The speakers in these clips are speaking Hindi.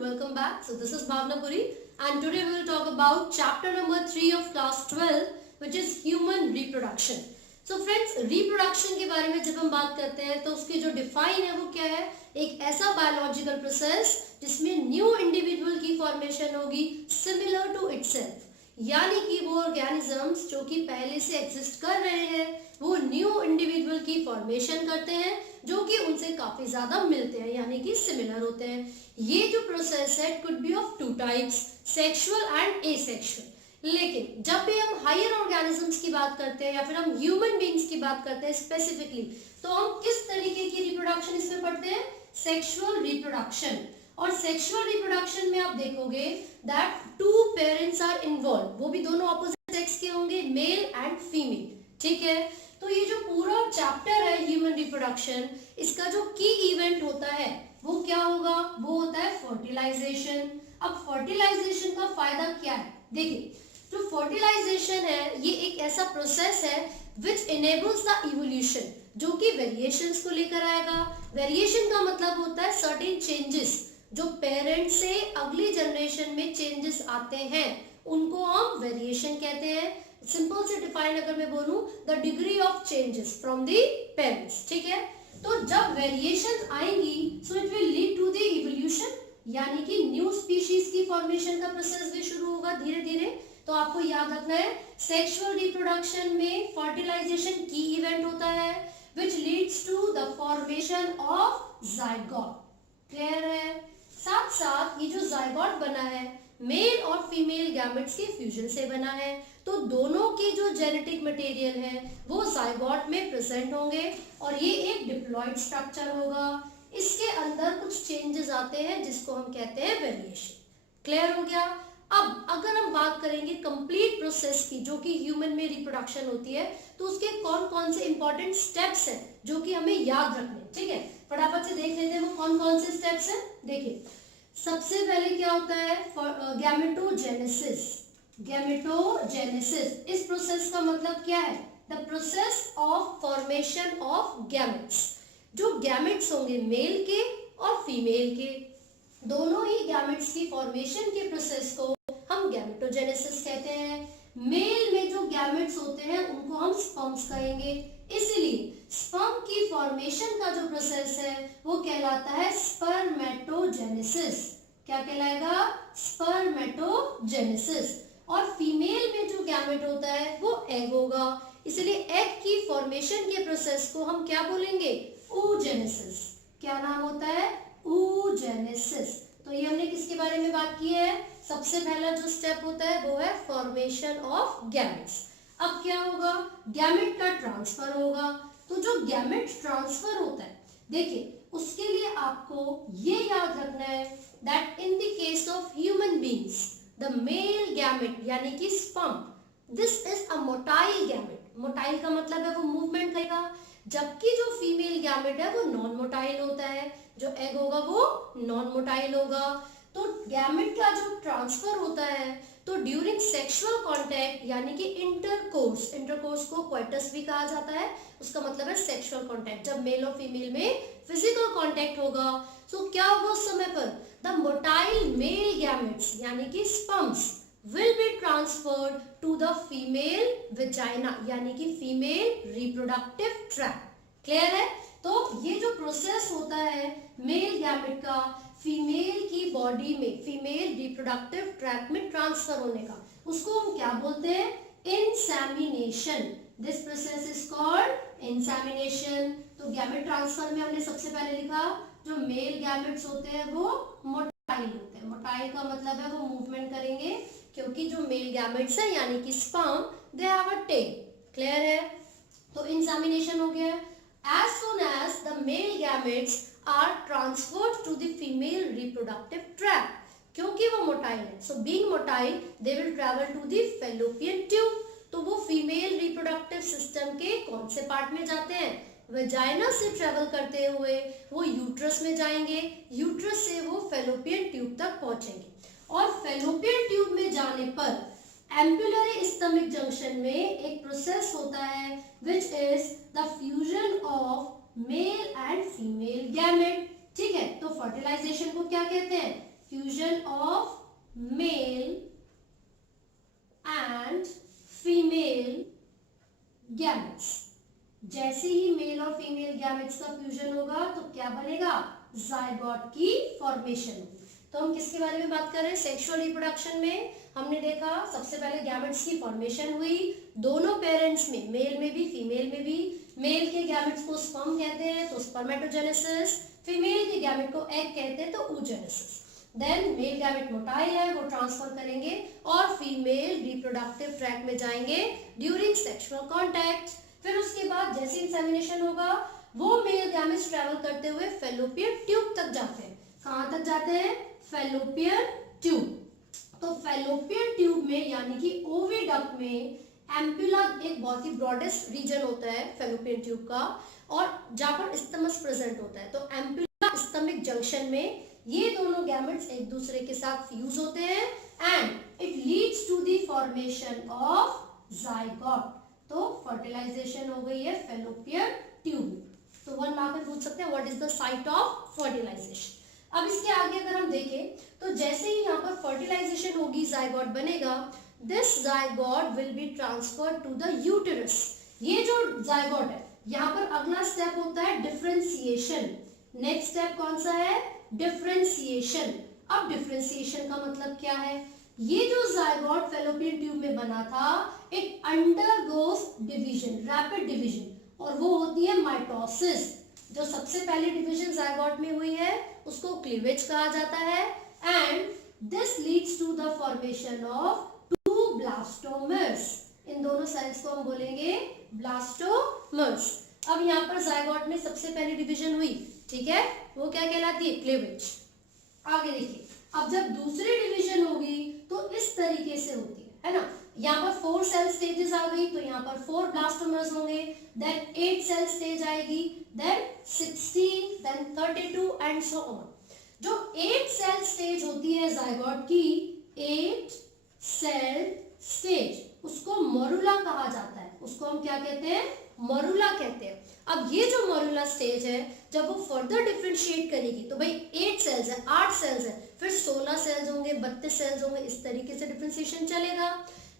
welcome back. So this is Bhavna Puri and today we will talk about chapter number 3 of class 12 which is human reproduction. So friends, reproduction के बारे में जब हम बात करते हैं तो उसकी जो डिफाइन है वो क्या है, एक ऐसा बायोलॉजिकल प्रोसेस जिसमें न्यू इंडिविजुअल की फॉर्मेशन होगी सिमिलर टू इटसेल्फ, यानी कि वो ऑर्गेनिजम्स जो कि पहले से एग्जिस्ट कर रहे हैं वो न्यू इंडिविजुअल की फॉर्मेशन करते हैं जो कि उनसे काफी ज्यादा मिलते हैं यानी कि सिमिलर होते हैं. ये जो प्रोसेस है could be of two types, sexual and asexual. लेकिन जब भी हम हायर ऑर्गेनिजम्स की बात करते हैं या फिर हम ह्यूमन बीइंग्स की बात करते हैं स्पेसिफिकली, तो हम किस तरीके की रिप्रोडक्शन इसमें पढ़ते हैं, सेक्सुअल रिप्रोडक्शन. और सेक्सुअल रिप्रोडक्शन में आप देखोगे that two parents are involve, वो भी दोनों ऑपोजिट सेक्स के होंगे, मेल एंड फीमेल. ठीक है, तो ये जो पूरा चैप्टर है ह्यूमन रिप्रोडक्शन, इसका जो की इवेंट होता है वो क्या होगा, वो होता है फर्टिलाइजेशन. अब फर्टिलाइजेशन का फायदा क्या है, देखिए जो फर्टिलाइजेशन है ये एक ऐसा प्रोसेस है विच इनेबल्स द इवोल्यूशन, जो कि वेरिएशंस को लेकर आएगा. वेरिएशन का मतलब होता है सर्टेन चेंजेस, जो पेरेंट से अगली जनरेशन में चेंजेस आते हैं उनको हम वेरिएशन कहते हैं. सिंपल से डिफाइन अगर मैं बोलूं, the degree of changes from the parents. ठीक है, तो जब वेरिएशन आएंगी so it will lead to the evolution, यानी कि न्यू स्पीशीज की फॉर्मेशन का प्रोसेस भी शुरू होगा धीरे धीरे. तो आपको याद रखना है सेक्सुअल रिप्रोडक्शन में फर्टिलाइजेशन की इवेंट होता है which leads to the formation of zygote. Clear है? साथ साथ ये जो जाइगोट बना है मेल और फीमेल गैमेट्स के फ्यूजन से बना है, तो दोनों के जो जेनेटिक मटेरियल है वो जाइगोट में प्रेजेंट होंगे और ये एक डिप्लॉइड स्ट्रक्चर होगा. इसके अंदर कुछ चेंजेस आते हैं जिसको हम कहते हैं वेरिएशन. क्लियर हो गया? अब अगर हम बात करेंगे कंप्लीट प्रोसेस की जो कि ह्यूमन में रिप्रोडक्शन होती है, तो उसके कौन कौन से इंपॉर्टेंट स्टेप्स हैं जो कि हमें याद रखने. ठीक है, फटाफट से देख लेते हैं वो कौन कौन से स्टेप्स हैं. देखिए सबसे पहले क्या होता है, गैमेटोजेनेसिस. गैमेटोजेनेसिस इस प्रोसेस का मतलब क्या है, the process of formation of gametes. जो गैमेट्स होंगे मेल के और फीमेल के, दोनों ही गैमेट्स की फॉर्मेशन के प्रोसेस को हम गैमेटोजेनेसिस कहते हैं. मेल में जो गैमेट्स होते हैं उनको हम स्पर्म्स कहेंगे, इसलिए स्पर्म की फॉर्मेशन का जो प्रोसेस है वो कहलाता है स्पर्मेटोजेनेसिस. क्या कहलाएगा, स्पर्मेटोजेनेसिस. और फीमेल में जो गैमेट होता है वो एग होगा, इसलिए एग की फॉर्मेशन के प्रोसेस को हम क्या बोलेंगे, oogenesis. क्या नाम होता है, oogenesis. तो ये हमने किसके बारे में बात की है, सबसे पहला जो स्टेप होता है वो है फॉर्मेशन ऑफ गैमेट्स. अब क्या होगा, गैमेट का ट्रांसफर होगा. तो जो गैमेट ट्रांसफर होता है, देखिए उसके लिए आपको ये याद रखना है that in the case of human beings the male gamete यानी कि sperm, this is a motile gamete. Motile का मतलब है वो मूवमेंट करेगा, जबकि जो फीमेल गैमेट है वो नॉन मोटाइल होता है, जो एग होगा वो नॉन मोटाइल होगा. तो गैमेट का जो ट्रांसफर होता है तो ड्यूरिंग सेक्सुअल कांटेक्ट यानी कि इंटरकोर्स, इंटरकोर्स को क्वाइटस भी कहा जाता है, उसका मतलब है सेक्सुअल कांटेक्ट. जब मेल और फीमेल में फिजिकल कांटेक्ट होगा तो क्या होगा उस समय पर, द मोटाइल मेल गैमेट्स यानी कि sperms will be transferred to the female vagina यानी कि फीमेल रिप्रोडक्टिव ट्रैक्ट. क्लियर है? तो ये जो प्रोसेस होता है मेल गैमेट का फीमेल की बॉडी में, फीमेल रिप्रोडक्टिव ट्रैक्ट में ट्रांसफर होने का, उसको हम क्या बोलते हैं, insemination. This process is called insemination. तो गैमेट ट्रांसफर में हमने सबसे पहले लिखा जो मेल गैमेट्स होते हैं वो मोटाइल होते हैं. मोटाइल का मतलब है वो मूवमेंट करेंगे, क्योंकि जो मेल गैमेट्स है यानी कि sperm they have a tail. Clear है? तो इंसेमिनेशन हो गया. As soon as the male gametes are transferred to the female reproductive tract, क्योंकि वो मोटाइल है, so being motile they will travel to the fallopian tube. तो वो फीमेल रिप्रोडक्टिव सिस्टम के कौन से पार्ट में जाते हैं, वेजाइना से ट्रेवल करते हुए वो यूट्रस में जाएंगे, यूट्रस से वो फैलोपियन ट्यूब तक पहुंचेंगे. और फैलोपियन ट्यूब में जाने पर एम्पुलरी स्टमक जंक्शन में एक प्रोसेस होता है which is the fusion of male and female gamete. ठीक है, तो फर्टिलाइजेशन को क्या कहते हैं, fusion of male and female gametes. जैसे ही मेल और फीमेल गैमेट्स का फ्यूजन होगा तो क्या बनेगा, जाइगोट की फॉर्मेशन होगी। तो हम किसके बारे में बात कर रहे हैं, सेक्सुअल रिप्रोडक्शन में हमने देखा सबसे पहले गैमेट्स की फॉर्मेशन हुई दोनों पेरेंट्स में, मेल में भी फीमेल में भी। मेल के गैमेट्स को स्पर्म कहते हैं तो स्पर्मेटोजेनेसिस, फीमेल के गैमेट को एग कहते हैं तो oogenesis। Then male gamete motile है वो ट्रांसफर करेंगे और फीमेल रिप्रोडक्टिव ट्रैक में जाएंगे ड्यूरिंग सेक्सुअल कॉन्टैक्ट। फिर उसके बाद जैसे इंसेमिनेशन होगा वो मेल गैमेट्स ट्रैवल करते हुए फेलोपियन ट्यूब तक जाते हैं। कहां तक जाते हैं, फेलोपियन ट्यूब। तो फेलोपियन ट्यूब में यानी कि ओविडक्ट में एम्पुला एक बहुत ही ब्रॉडेस्ट रीजन होता है फेलोपियन ट्यूब का, और जहां पर स्टमक प्रेजेंट होता है। तो एम्पुला स्टमक जंक्शन में ये दोनों गैमेट्स एक दूसरे के साथ फ्यूज होते हैं and it leads to the formation of zygote. तो फर्टिलाइजेशन हो गई है फेलोपियन ट्यूब। तो 1 मार्क में पूछ सकते हैं what is the site of fertilization. अब इसके आगे अगर हम देखें तो जैसे ही यहाँ पर फर्टिलाइजेशन होगी जाइगोट बनेगा, this zygote will be transferred to the uterus. ये जो जाइगोट है यहाँ पर अगला स्टेप होता है डिफरेंशिएशन। नेक्स्ट स्टेप कौन सा है, डिफरेंशिएशन। अब डिफरेंशिएशन का मतलब क्या है, ये जो जाइगोट फेलोपियन ट्यूब में बना था it undergoes division, rapid division, और वो होती है माइटोसिस। जो सबसे पहली डिवीजन जाइगोट में हुई है उसको क्लीवेज कहा जाता है and this leads to the formation of 2 blastomeres. इन दोनों सेल्स को हम बोलेंगे ब्लास्टोमर्स। अब यहाँ पर जाइगोट में सबसे पहली डिवीजन हुई, ठीक है, वो क्या कहलाती है, क्लीवेज। आगे देखिए, अब जब दूसरी डिवीजन होगी तो इस तरीके से होती है ना। यहाँ पर 4 सेल स्टेजेस आ गई तो यहाँ पर 4 ब्लास्टोमर्स होंगे, देन 8 सेल स्टेज आएगी, then 16, then 32 and so on. जो 8 सेल स्टेज होती है जाइगोट की, 8 सेल स्टेज, उसको मोरुला कहा जाता है। उसको हम क्या कहते हैं, मोरुला कहते हैं। अब ये जो मोरुला स्टेज है जब वो फर्दर डिफरेंशिएट करेगी तो भाई 8 सेल्स है, 8 सेल्स है, फिर 16 सेल्स होंगे, 32 सेल्स होंगे, इस तरीके से डिफरेंशिएशन चलेगा।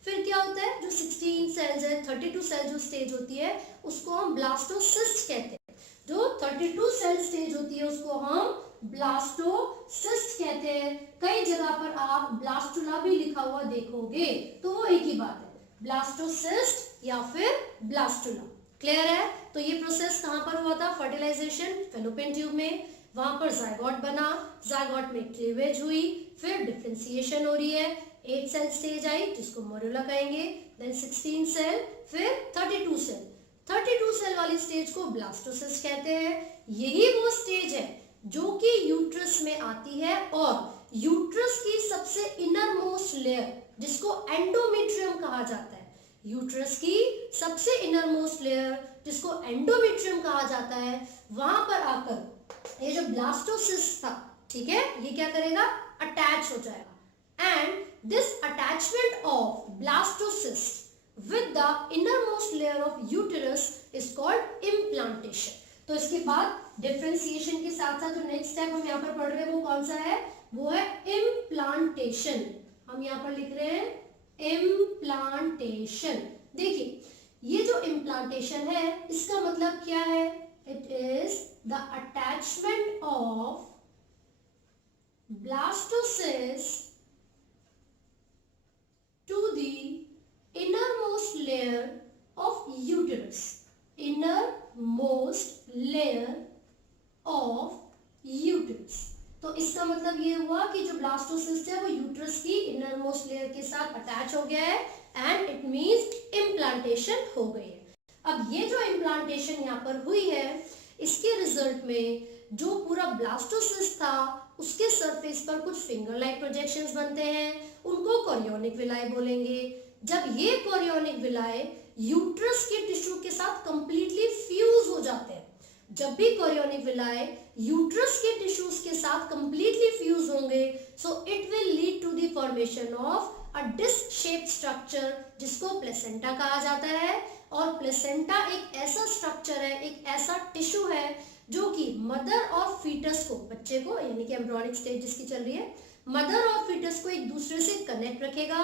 फिर क्या होता है, जो 16 सेल्स है, 32 सेल जो स्टेज होती है उसको हम ब्लास्टोसिस्ट कहते हैं। जो 32 सेल स्टेज होती है उसको हम ब्लास्टोसिस्ट कहते हैं। कई जगह पर आप ब्लास्टुला भी लिखा हुआ देखोगे तो वो एक ही बात है, ब्लास्टोसिस्ट या फिर ब्लास्टुला। क्लियर है। तो ये प्रोसेस कहां पर हुआ था, फर्टिलाइजेशन फेलोपियन ट्यूब में, वहां पर जाइगोट बना, जाइगोट में क्लीवेज हुई, फिर डिफरेंशिएशन हो रही है, 8 सेल स्टेज आई जिसको मोरुला कहेंगे, देन 16 सेल, फिर 32 सेल। 32 सेल वाली स्टेज को ब्लास्टोसिस्ट कहते हैं। यही वो स्टेज है जो कि यूट्रस में आती है और यूट्रस की सबसे इनर मोस्ट लेयर जिसको एंडोमेट्रियम कहा जाता है, यूट्रस की सबसे इनर मोस्ट लेयर जिसको एंडोमेट्रियम कहा जाता है, वहां पर आकर ये जो ब्लास्टोसिस्ट था, ठीक है, ये क्या करेगा, अटैच हो जाएगा। And this attachment of blastocyst with the innermost layer of uterus is called implantation। तो इसके बाद डिफरेंशिएशन के साथ साथ जो नेक्स्ट स्टेप हम यहाँ पर पढ़ रहे हैं वो कौन सा है, वो है इम्प्लांटेशन। हम यहाँ पर लिख रहे हैं इम्प्लांटेशन। देखिए ये जो इम्प्लांटेशन है इसका मतलब क्या है, it is the attachment of blastocyst to the innermost layer of uterus, innermost layer of uterus। तो इसका मतलब ये हुआ कि जो ब्लास्टोसिस्ट है वो यूट्रस की इनरमोस्ट लेयर के साथ अटैच हो गया है एंड इट मींस इम्प्लांटेशन हो गई है। अब ये जो इम्प्लांटेशन यहाँ पर हुई है इसके रिजल्ट में जो पूरा ब्लास्टोसिस्ट था उसके सरफेस पर कुछ फिंगर लाइक प्रोजेक्शंस बनते हैं, उनको कोरियोनिक विलाई बोलेंगे। जब ये कोरियोनिक विलाई यूट्रस के टिश्यू के साथ कंप्लीटली फ्यूज हो जाते हैं, जब भी कोरियोनिक विलाई यूट्रस के टिश्यूज के साथ कंप्लीटली फ्यूज होंगे, so it will lead to the formation of a disc shaped structure जिसको प्लेसेंटा कहा जाता है। और प्लेसेंटा एक ऐसा स्ट्रक्चर है, एक ऐसा टिश्यू है जो कि मदर और फीटस को, बच्चे को, यानी कि एम्ब्रियोनिक स्टेज जिसकी चल रही है, मदर और फीटस को एक दूसरे से कनेक्ट रखेगा।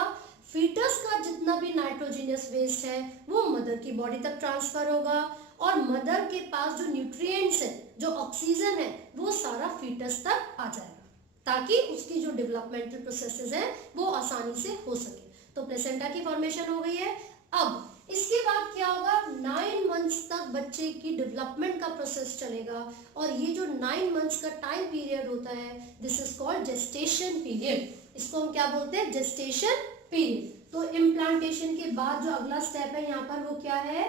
फीटस का जितना भी नाइट्रोजिनियस वेस्ट है वो मदर की बॉडी तक ट्रांसफर होगा और मदर के पास जो न्यूट्रिएंट्स है, जो ऑक्सीजन है, वो सारा फीटस तक आ जाएगा ताकि उसकी जो डेवलपमेंटल प्रोसेसेस हैं वो आसानी से हो सके। तो प्लेसेंटा की फॉर्मेशन हो गई है। अब इसके बाद क्या होगा, 9 मंथ्स तक बच्चे की डेवलपमेंट का प्रोसेस चलेगा और ये जो 9 मंथ्स का टाइम पीरियड होता है, this is called gestation period. इसको हम क्या बोलते हैं, जेस्टेशन पीरियड। तो इम्प्लांटेशन के बाद जो अगला स्टेप है यहाँ पर वो क्या है,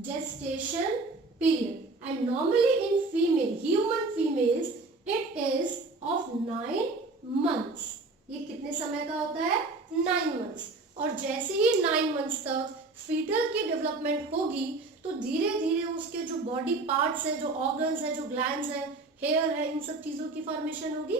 gestation period. And normally in female, human females, it is of 9 months. ये कितने समय का होता है, 9 मंथ्स। और जैसे ही 9 मंथ्स तक फीटल की डेवलपमेंट होगी तो धीरे धीरे उसके जो बॉडी पार्ट्स हैं, जो ऑर्गन्स हैं, जो ग्लैंड्स हैं, हेयर है, इन सब चीजों की फॉर्मेशन होगी।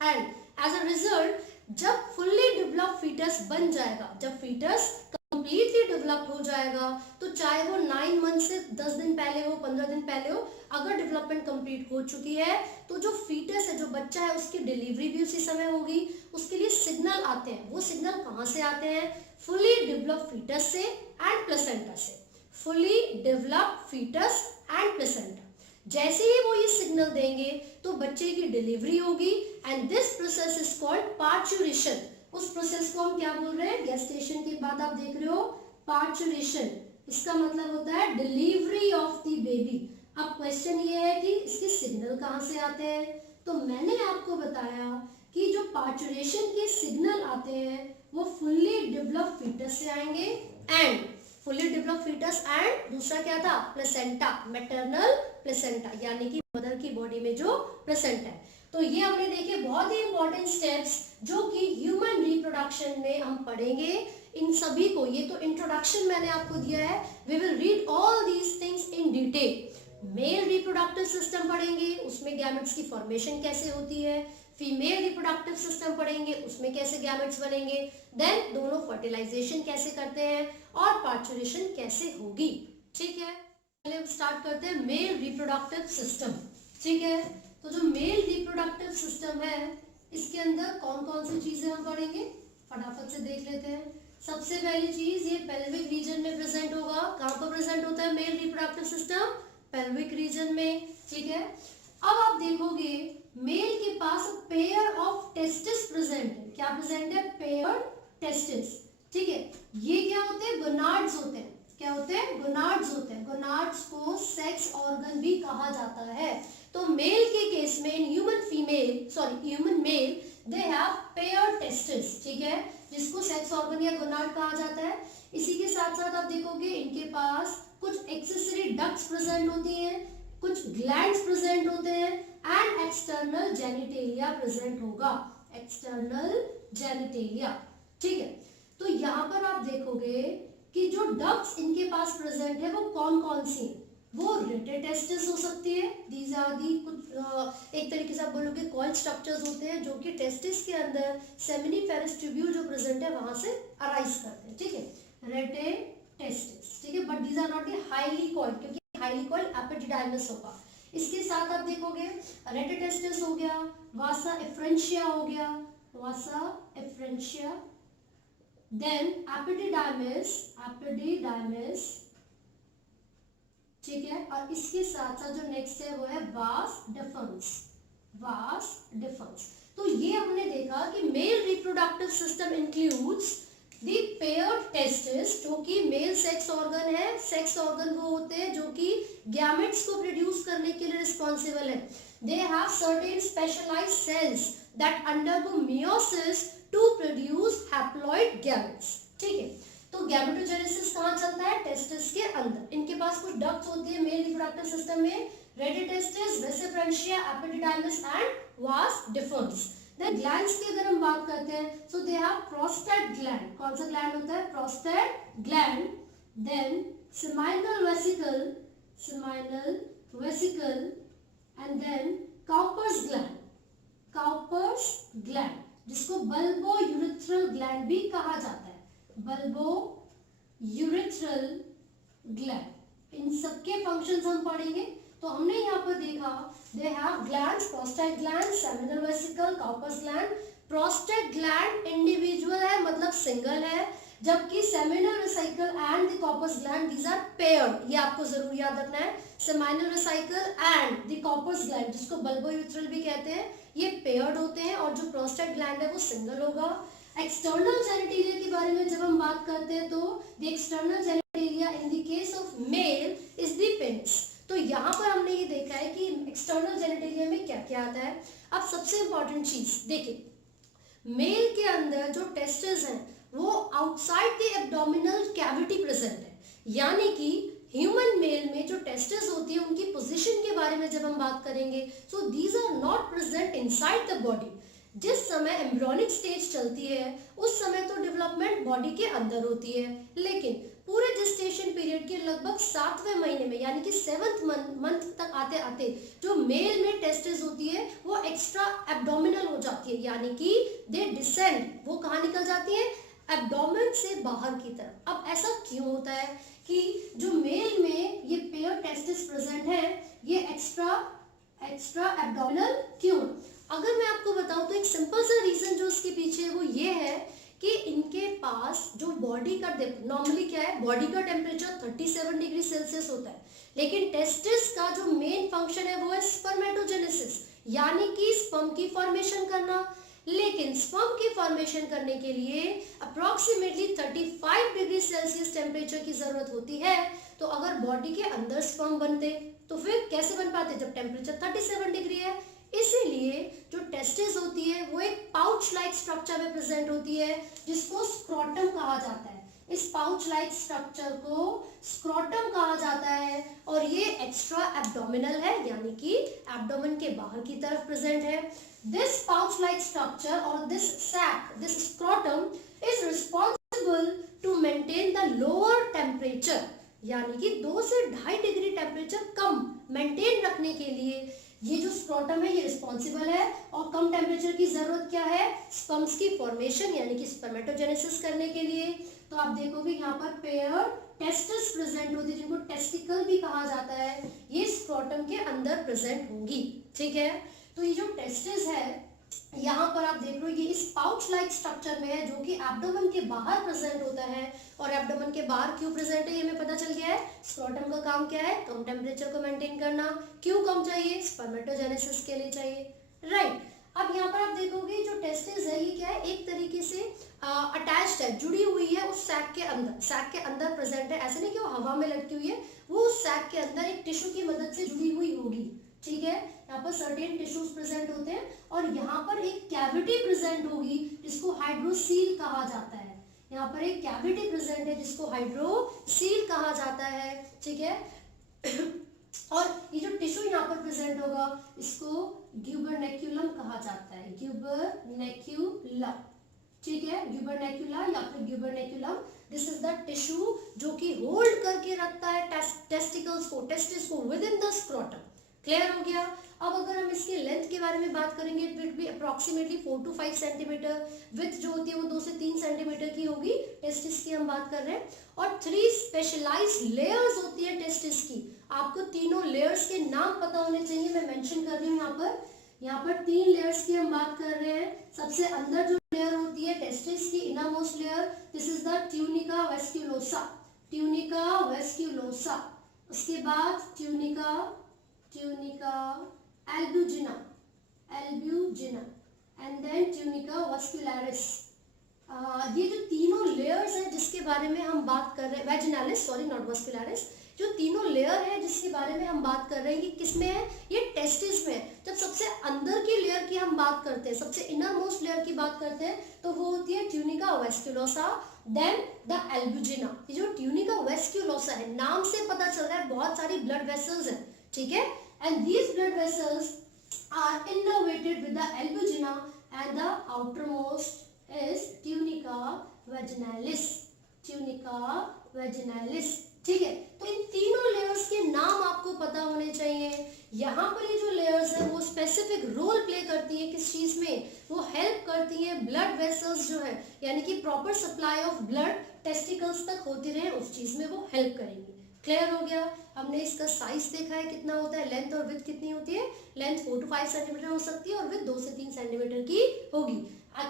एंड एज अ रिजल्ट जब फुल्ली डेवलप्ड फीटस बन जाएगा, जब फीटस कंप्लीटली डेवलप हो जाएगा, तो चाहे वो 9 मंथ से 10 दिन पहले हो, 15 दिन पहले हो, अगर डेवलपमेंट कंप्लीट हो चुकी है तो जो फीटस है, जो बच्चा है, उसकी डिलीवरी भी उसी समय होगी। उसके लिए सिग्नल आते हैं। वो सिग्नल कहाँ से आते हैं, फुली डेवलप्ड फीटस से एंड प्लेसेंटा से। Fully developed foetus and placenta, जैसे ही वो ये सिग्नल देंगे तो बच्चे की डिलीवरी होगी and this process is called parturition. उस प्रोसेस को हम क्या बोल रहे हैं, गेस्टेशन के बाद आप देख रहे हो पार्चुरेशन। इसका मतलब होता है डिलीवरी ऑफ द बेबी। अब क्वेश्चन ये है कि इसके सिग्नल कहाँ से आते हैं, तो मैंने आपको बताया कि जो पार्चुरेशन के सिग्नल आते हैं वो फुल्ली डेवलप्ड फीटस से आएंगे and fully developed foetus and दूसरा क्या था, प्लेसेंटा, मैटरनल प्लेसेंटा, यानी कि मदर की बॉडी में जो प्लेसेंटा है। तो ये हमने देखे बहुत ही इंपॉर्टेंट स्टेप्स जो कि ह्यूमन रिप्रोडक्शन में हम पढ़ेंगे। इन सभी को, ये तो इंट्रोडक्शन मैंने आपको दिया है, we will read all these things in detail. Male reproductive system पढ़ेंगे, उसमें गैमेट्स की फॉर्मेशन कैसे होती है। फीमेल रिप्रोडक्टिव सिस्टम पढ़ेंगे, उसमें कैसे गैमेट्स बनेंगे। देन दोनों फर्टिलाइजेशन कैसे करते हैं और पार्चुरेशन कैसे होगी। ठीक है, पहले हम स्टार्ट करते हैं मेल रिप्रोडक्टिव सिस्टम। ठीक है, तो जो मेल रिप्रोडक्टिव सिस्टम है इसके अंदर कौन कौन सी चीजें हम पढ़ेंगे, फटाफट से देख लेते हैं। सबसे पहली चीज, ये पेल्विक रीजन में प्रेजेंट होगा। कहाँ पर प्रेजेंट होता है male reproductive system, pelvic region में। ठीक है, अब आप देखोगे मेल के पास पेयर ऑफ टेस्टिस प्रेजेंट है। क्या प्रेजेंट है, पेयर टेस्टिस। ठीक है, ये क्या होते हैं, गोनाड्स होते हैं। क्या होते हैं, गोनाड्स होते हैं। गोनाड्स को सेक्स ऑर्गन भी कहा जाता है। तो मेल के केस में, in human male, they have pair testis. ठीक है, जिसको सेक्स ऑर्गन या गोनाड कहा जाता है। इसी के साथ साथ आप देखोगे इनके पास कुछ एक्सेसरी डक्ट्स प्रेजेंट होती हैं, कुछ ग्लैंड्स प्रेजेंट होते हैं एंड एक्सटर्नल जेनिटेलिया प्रेजेंट होगा। External genitalia. ठीक है, तो यहाँ पर आप देखोगे कि जो डक्ट्स इनके पास प्रेजेंट है वो कौन कौन सी हैं। वो रेटेटेस्टिस हो सकती है, दीज आर दी, कुछ एक तरीके से आप बोलोगे कॉइल स्ट्रक्चर्स होते हैं जो कि टेस्टिस के अंदर सेमिनिफेरस ट्यूब्यूल जो प्रेजेंट है वहां से अराइज करते हैं। ठीक है, रेटेटेस्टिस। ठीक है, but these are not the highly coiled, क्योंकि हाईली कॉइल्ड एपिडिडाइमस होगा। इसके साथ आप देखोगे रेटेटेस्टिस हो गया, वासा एफ्रेंशिया हो गया, वासा एफ्रेंशिया, देन एपिडिडाइमस, एपिडिडाइमस। ठीक है, और इसके साथ साथ जो नेक्स्ट है वो है वास डिफरेंस, वास डिफरेंस। तो ये हमने देखा कि मेल रिप्रोडक्टिव सिस्टम इंक्लूड्स दी पेयर्ड टेस्टिस, जो कि मेल सेक्स ऑर्गन है। सेक्स ऑर्गन वो होते हैं जो कि गैमेट्स को प्रोड्यूस करने के लिए रिस्पॉन्सिबल है। They have certain specialised cells that undergo meiosis to produce haploid gametes. ठीक है, तो गैमेटोजेनेसिस कहाँ चलता है, टेस्टिस के अंदर। इनके पास कुछ डक्ट्स होती है मेल रिप्रोडक्टिव सिस्टम में, rete testis, vasa efferentia, epididymis and vas deferens. Then glands की अगर हम बात करते हैं, so they have prostate gland. कौन सा ग्लैंड होता है, prostate gland. Then seminal vesicle, seminal vesicle, and then Cowper's gland, Cowper's gland, जिसको बल्बो यूरिथ्रल ग्लैंड भी कहा जाता है, बल्बो यूरिथ्रल ग्लैंड। इन सबके फंक्शंस हम पढ़ेंगे। तो हमने यहाँ पर देखा they have glands, prostate gland, seminal vesicle, Cowper's gland, prostate gland individual है, मतलब सिंगल है, जबकि seminal vesicle and the Cowper's gland these are paired. ये आपको जरूर याद रखना है, seminal vesicle and the Cowper's gland, जिसको बल्बोयूथ्रल भी कहते हैं, ये पेयर्ड होते हैं, और जो प्रोस्टेट ग्लैंड है वो सिंगल होगा। एक्सटर्नल जेनिटेलिया के बारे में जब हम बात करते हैं तो the external genitalia in the case of male is the penis. तो यहाँ पर हमने ये देखा है कि एक्सटर्नल जेनिटेलिया में क्या क्या आता है। अब सबसे इंपॉर्टेंट चीज देखिए, मेल के अंदर जो टेस्टिस हैं वो outside the abdominal cavity present है, यानी कि ह्यूमन मेल में जो टेस्टिस होती है उनकी पोजीशन के बारे में जब हम बात करेंगे, so these are not present inside the body. जिस समय एम्ब्रियोनिक स्टेज चलती है उस समय तो डेवलपमेंट बॉडी के अंदर होती है, लेकिन पूरे जेस्टेशन पीरियड के लगभग 7वें महीने में यानी कि 7th मंथ तक आते आते जो मेल में टेस्टिस होती है वो एक्स्ट्रा एब्डोमिनल हो जाती है, यानी कि दे डिसेंड, वो कहाँ निकल जाती है, एब्डोमेन से बाहर की तरफ। अब ऐसा क्यों होता है कि जो मेल में ये पेयर टेस्टिस प्रेजेंट है ये एक्स्ट्रा एब्डोमिनल क्यों? अगर मैं आपको बताऊं तो एक सिंपल सा रीजन जो उसके पीछे है वो ये है कि इनके पास जो बॉडी का नॉर्मली क्या है, बॉडी का टेम्परेचर 37 डिग्री सेल्सियस होता है, लेकिन टेस्टिस का जो मेन फंक्शन है वो है स्पर्मेटोजेनेसिस, यानी कि स्पर्म की फॉर्मेशन करना। लेकिन स्पर्म की फॉर्मेशन करने के लिए अप्रोक्सीमेटली 35 डिग्री सेल्सियस टेम्परेचर की जरूरत होती है। तो अगर बॉडी के अंदर स्पर्म बनते तो फिर कैसे बन पाते जब टेम्परेचर 37 डिग्री है। इसीलिए जो टेस्टिस होती है वो एक पाउच लाइक स्ट्रक्चर में प्रेजेंट होती है जिसको स्क्रोटम कहा जाता है। इस पाउच लाइक स्ट्रक्चर को स्क्रोटम कहा जाता है और ये एक्स्ट्रा एब्डोमिनल है, यानी कि एब्डोमेन के बाहर की तरफ प्रेजेंट है। दिस पाउच लाइक स्ट्रक्चर और this sac, this scrotum is responsible to maintain the lower temperature, यानी कि 2 से 2.5 डिग्री टेम्परेचर कम मेंटेन रखने के लिए ये जो स्क्रोटम है ये रिस्पॉन्सिबल है। और कम टेम्परेचर की जरूरत क्या है, स्पर्म्स की फॉर्मेशन यानी कि स्पर्मेटोजेनेसिस करने के लिए। तो आप देखोगे यहाँ पर पेयर टेस्टिस प्रेजेंट होती है, जिनको टेस्टिकल भी कहा जाता है, ये स्क्रोटम के अंदर प्रेजेंट होंगी, ठीक है। तो ये जो टेस्टिस है यहाँ पर आप देख रहे हो ये इस पाउच लाइक स्ट्रक्चर में है जो कि एब्डोमेन के बाहर प्रेजेंट होता है। और एब्डोमेन के बाहर क्यों प्रेजेंट है ये हमें पता चल गया है। स्क्रोटम का काम क्या है, कम टेम्परेचर को मेंटेन करना। क्यों कम चाहिए, स्पर्मेटोजेनेसिस के लिए चाहिए, राइट। अब यहाँ पर आप देखोगे जो टेस्टिस है ये क्या है, एक तरीके से अटैच्ड है, जुड़ी हुई है उस सैक के अंदर प्रेजेंट है। ऐसे नहीं कि वो हवा में लटकी हुई है, वो उस सैक के अंदर एक टिश्यू की मदद से जुड़ी हुई होगी, ठीक है। यहाँ पर सर्टेन टिश्यूज प्रेजेंट होते हैं और यहाँ पर एक कैविटी प्रेजेंट होगी जिसको हाइड्रोसील कहा जाता है। यहाँ पर एक कैविटी प्रेजेंट है जिसको हाइड्रोसील कहा जाता है, ठीक है। और ये जो टिश्यू यहाँ पर प्रेजेंट होगा इसको ग्यूबरनेक्युलम कहा जाता है, ग्यूबरनेक्युलम, ठीक है, ग्यूबरनेक्युला या फिर ग्यूबरनेक्युलम। दिस इज द टिश्यू जो कि होल्ड करके रखता है टेस्टिकल्स को, टेस्टिस को with in the scrotum. Clear हो गया। अब अगर हम इसके लेंथ के बारे में बात करेंगे, it will be approximately 4 to 5 centimetre. Width जो होती है वो 2 से 3 सेंटीमीटर की होगी, टेस्टिस की हम बात कर रहे हैं। और 3 स्पेशलाइज्ड लेयर्स होती है टेस्टिस की। आपको तीनों लेयर्स के नाम पता होने चाहिए, मैं मेंशन कर रही हूँ यहाँ पर 3 लेयर्स की हम बात कर रहे हैं। सबसे अंदर जो लेयर होती है टेस्टिस की inner most layer, this is the tunica vasculosa, tunica vasculosa. उसके बाद tunica albuginea and then tunica vascularis। ये जो तीनों लेयर्स हैं जिसके बारे में हम बात कर रहे हैं, वेजिनालिस, सॉरी नॉट वास्कुलरिस, जो तीनों लेयर है जिसके बारे में हम बात कर रहे हैं, ये किसमें है, ये टेस्टिस में है। जब सबसे अंदर की लेयर की हम बात करते हैं, सबसे इनर मोस्ट लेयर की बात करते हैं तो वो होती है ट्यूनिका वेस्क्यूलोसा, देन द एल्ब्यूजिना। ये जो ट्यूनिका वेस्क्यूलोसा है, नाम से पता चल रहा है बहुत सारी ब्लड वेसल्स हैं, ठीक है। And these blood vessels are innervated with the albugina and the outermost is tunica vaginalis, ठीक है। तो इन तीनों लेयर्स के नाम आपको पता होने चाहिए। यहाँ पर ये जो लेयर्स है वो स्पेसिफिक रोल प्ले करती है किस चीज में, वो हेल्प करती है ब्लड वेसल्स जो है, यानी कि proper supply of blood testicles तक होती रहे, उस चीज में वो हेल्प करेंगी। क्लियर हो गया। हमने इसका साइज देखा है कितना होता है, लेंथ और विड्थ कितनी होती है, लेंथ 4 to 5 सेंटीमीटर हो सकती है और विड्थ 2 से 3 सेंटीमीटर की होगी।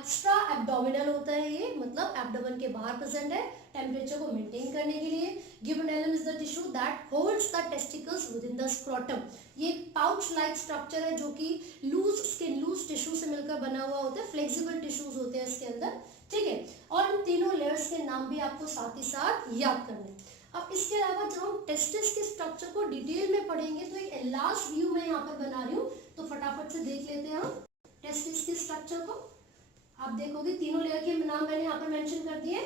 एक्स्ट्रा एब्डोमिनल होता है ये, मतलब एब्डोमेन के बाहर प्रेजेंट है टेम्परेचर को मेंटेन करने के लिए। Gubernaculum is the tissue that holds the testicles within the scrotum. ये एक पाउच लाइक स्ट्रक्चर है जो कि लूज स्किन, लूज टिश्यू से मिलकर बना हुआ होता है, फ्लेक्सिबल टिश्यूज होते हैं इसके अंदर, ठीक है। और इन तीनों लेयर्स के नाम भी आपको साथ ही साथ याद करने। अब इसके अलावा जब हम टेस्टिस के स्ट्रक्चर को डिटेल में पढ़ेंगे तो एक एनलार्ज व्यू मैं यहाँ पर बना रही हूँ, तो फटाफट से देख लेते हैं हम टेस्टिस के स्ट्रक्चर को। आप देखोगे तीनों लेयर के नाम मैंने यहाँ पर मेंशन कर दिए,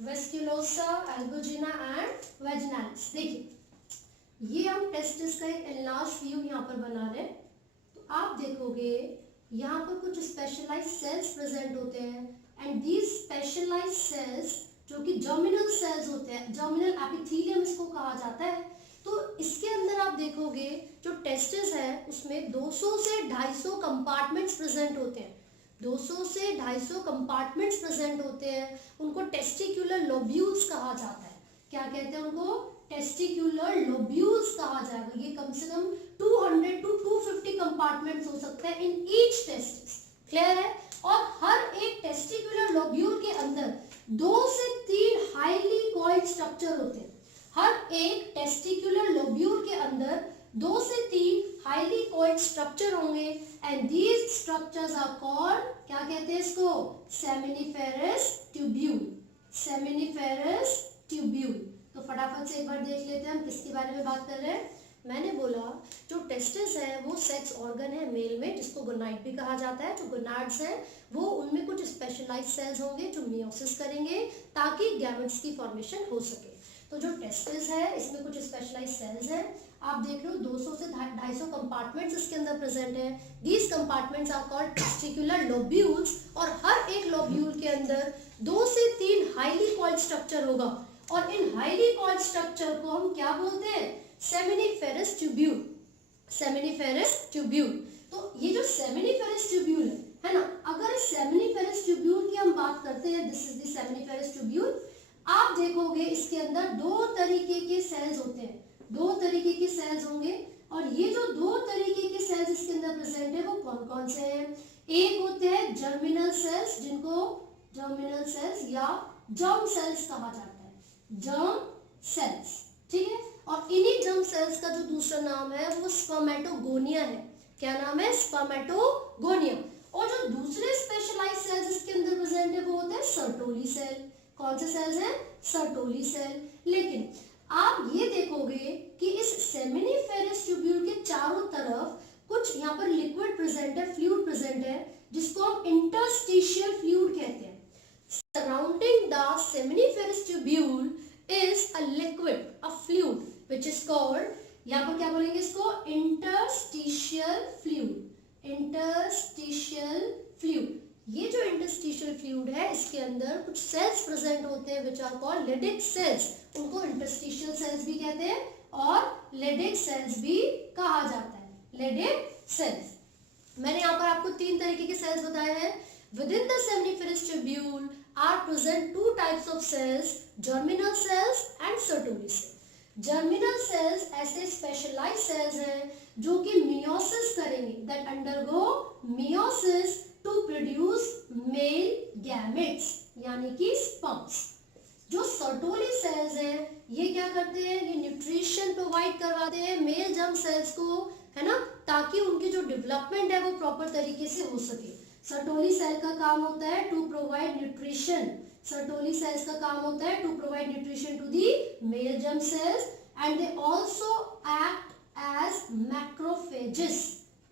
वेस्क्यूलोसा, एल्बुजिना एंड वेजिनालिस। देखिए ये हम टेस्टिस का एक एनलार्ज व्यू यहाँ पर बना रहे हैं। तो आप देखोगे यहाँ पर कुछ स्पेशलाइज्ड सेल्स प्रेजेंट होते हैं एंड दीज स्पेशलाइज्ड सेल्स जो कि जर्मिनल सेल्स होते हैं, जर्मिनल एपिथेलियम इसको कहा जाता है। तो इसके अंदर आप देखोगे जो टेस्टिस है उसमें 200 से 250 कंपार्टमेंट्स प्रेजेंट होते हैं, 200 से 250 कंपार्टमेंट्स प्रेजेंट होते हैं। उनको टेस्टिक्युलर लोब्यूल्स कहा जाता है। क्या कहते हैं उनको? टेस्टिक्युलर लोब्यूल्स कहा जाएगा। ये कम से कम 200 to 250 कंपार्टमेंट्स हो सकते हैं इन ईच टेस्टिस। क्लियर है? और हर एक टेस्टिक्युलर लोब्यूल के अंदर 2 से 3 हाईली कॉइल्ड स्ट्रक्चर होते हैं। हर एक टेस्टिक्युलर लोब्यूल के अंदर 2 से 3 हाईली कॉइल्ड स्ट्रक्चर होंगे and these structures are called, क्या कहते हैं इसको? Seminiferous tubule. Seminiferous tubule. तो फटाफट से एक बार देख लेते हैं हम किसके बारे में बात कर रहे हैं। मैंने बोला जो टेस्टिस है वो सेक्स ऑर्गन है मेल में, जिसको गोनाइड भी कहा जाता है। जो गोनाड्स हैं वो उनमें कुछ स्पेशलाइज्ड सेल्स होंगे जो मियोसिस करेंगे ताकि गैमेट्स की फॉर्मेशन हो सके। तो जो टेस्टिस है इसमें कुछ स्पेशलाइज्ड सेल्स हैं। आप देख रहे हो 200 से 250 कंपार्टमेंट्स इसके अंदर प्रेजेंट है। These compartments are called testicular lobules और हर एक लोब्यूल के अंदर 2 से 3 हाईली कॉइल्ड स्ट्रक्चर होगा और इन हाईली कॉइल्ड स्ट्रक्चर को हम क्या बोलते हैं? Seminiferous tubule. Seminiferous tubule. तो ये जो सेमिनिफेरस ट्यूब्यूल है ना, अगर सेमिनिफेरस ट्यूब्यूल की हम बात करते हैं, this is the seminiferous tubule. आप देखोगे इसके अंदर 2 तरीके के सेल्स होते हैं, 2 तरीके के सेल्स होंगे और ये जो 2 तरीके के सेल्स इसके अंदर प्रेजेंट है वो कौन कौन से हैं? एक होते हैं जर्मिनल सेल्स, जिनको जर्मिनल सेल्स या जर्म सेल्स कहा जाता है, जर्म सेल्स, ठीक है। और इन्हीं जर्म सेल्स का जो दूसरा नाम है वो स्पर्मेटोगोनिया है। क्या नाम है? स्पर्मेटोगोनिया। और जो दूसरे स्पेशलाइज्ड सेल्स इसके अंदर प्रेजेंट है वो होते हैं सर्टोली सेल। कौन से सेल्स हैं? Sertoli cell. लेकिन आप ये देखोगे कि इस सेमिनिफेरस ट्यूब्यूल के चारों तरफ कुछ यहाँ पर लिक्विड प्रेजेंट है, फ्लूइड प्रेजेंट है, जिसको हम इंटरस्टिशियल फ्लूइड कहते हैं। Surrounding the seminiferous tubule is a liquid, a fluid which is called, यहाँ पर क्या बोलेंगे इसको? interstitial fluid. interstitial fluid. ये जो interstitial fluid है इसके अंदर कुछ cells present होते हैं which are called Leydig cells. उनको interstitial cells भी कहते हैं और Leydig cells भी कहा जाता है। Leydig cells. मैंने यहाँ पर आपको 3 तरीके के cells बताए हैं। Within the seminiferous tubule are present 2 types of cells, germinal cells and Sertoli cells. Germinal cells ऐसे specialized cells हैं जो कि meiosis करेंगे, that undergo meiosis to produce male gametes, यानी कि sperms. जो Sertoli cells हैं ये क्या करते हैं? ये न्यूट्रिशन प्रोवाइड करवाते हैं मेल जर्म सेल्स को, है ना, ताकि उनकी जो डेवलपमेंट है वो प्रॉपर तरीके से हो सके। सर्टोली सेल का काम होता है to provide nutrition. Sertoli cells का काम होता है to provide nutrition to the male germ cells and they also act as macrophages.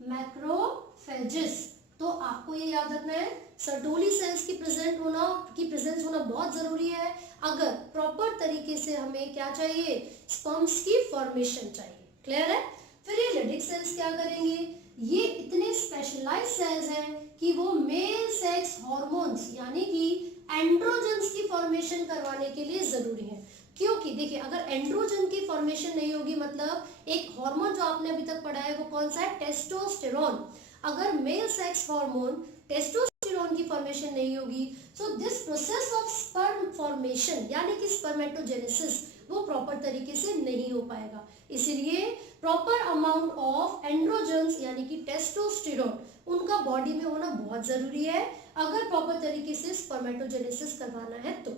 Macrophages. तो आपको ये याद रखना है सर्टोली सेल्स की प्रेजेंस होना बहुत जरूरी है। अगर प्रॉपर तरीके से हमें क्या चाहिए? स्पर्म्स की फॉर्मेशन चाहिए। क्लियर है? फिर ये लेडिक सेल्स क्या करेंगे? ये इतने स्पेशलाइज्ड सेल्स हैं कि वो मेल सेक्स हार्मोन्स यानी कि एंड्रोजन्स की फॉर्मेशन करवाने के लिए जरूरी है। क्योंकि देखिए अगर एंड्रोजन की फॉर्मेशन नहीं होगी, मतलब एक हार्मोन जो आपने अभी तक पढ़ा है वो कौन सा है? टेस्टोस्टेरोन। अगर मेल सेक्स हार्मोन टेस्टोस्टेरोन की फॉर्मेशन नहीं होगी, so this process of sperm formation यानी कि स्पर्मेटोजेनेसिस वो प्रॉपर तरीके से नहीं हो पाएगा। इसीलिए प्रॉपर अमाउंट ऑफ एंड्रोजन्स यानी कि टेस्टोस्टेरोन उनका बॉडी में होना बहुत जरूरी है अगर प्रॉपर तरीके से स्पर्मेटोजेनेसिस करवाना है तो।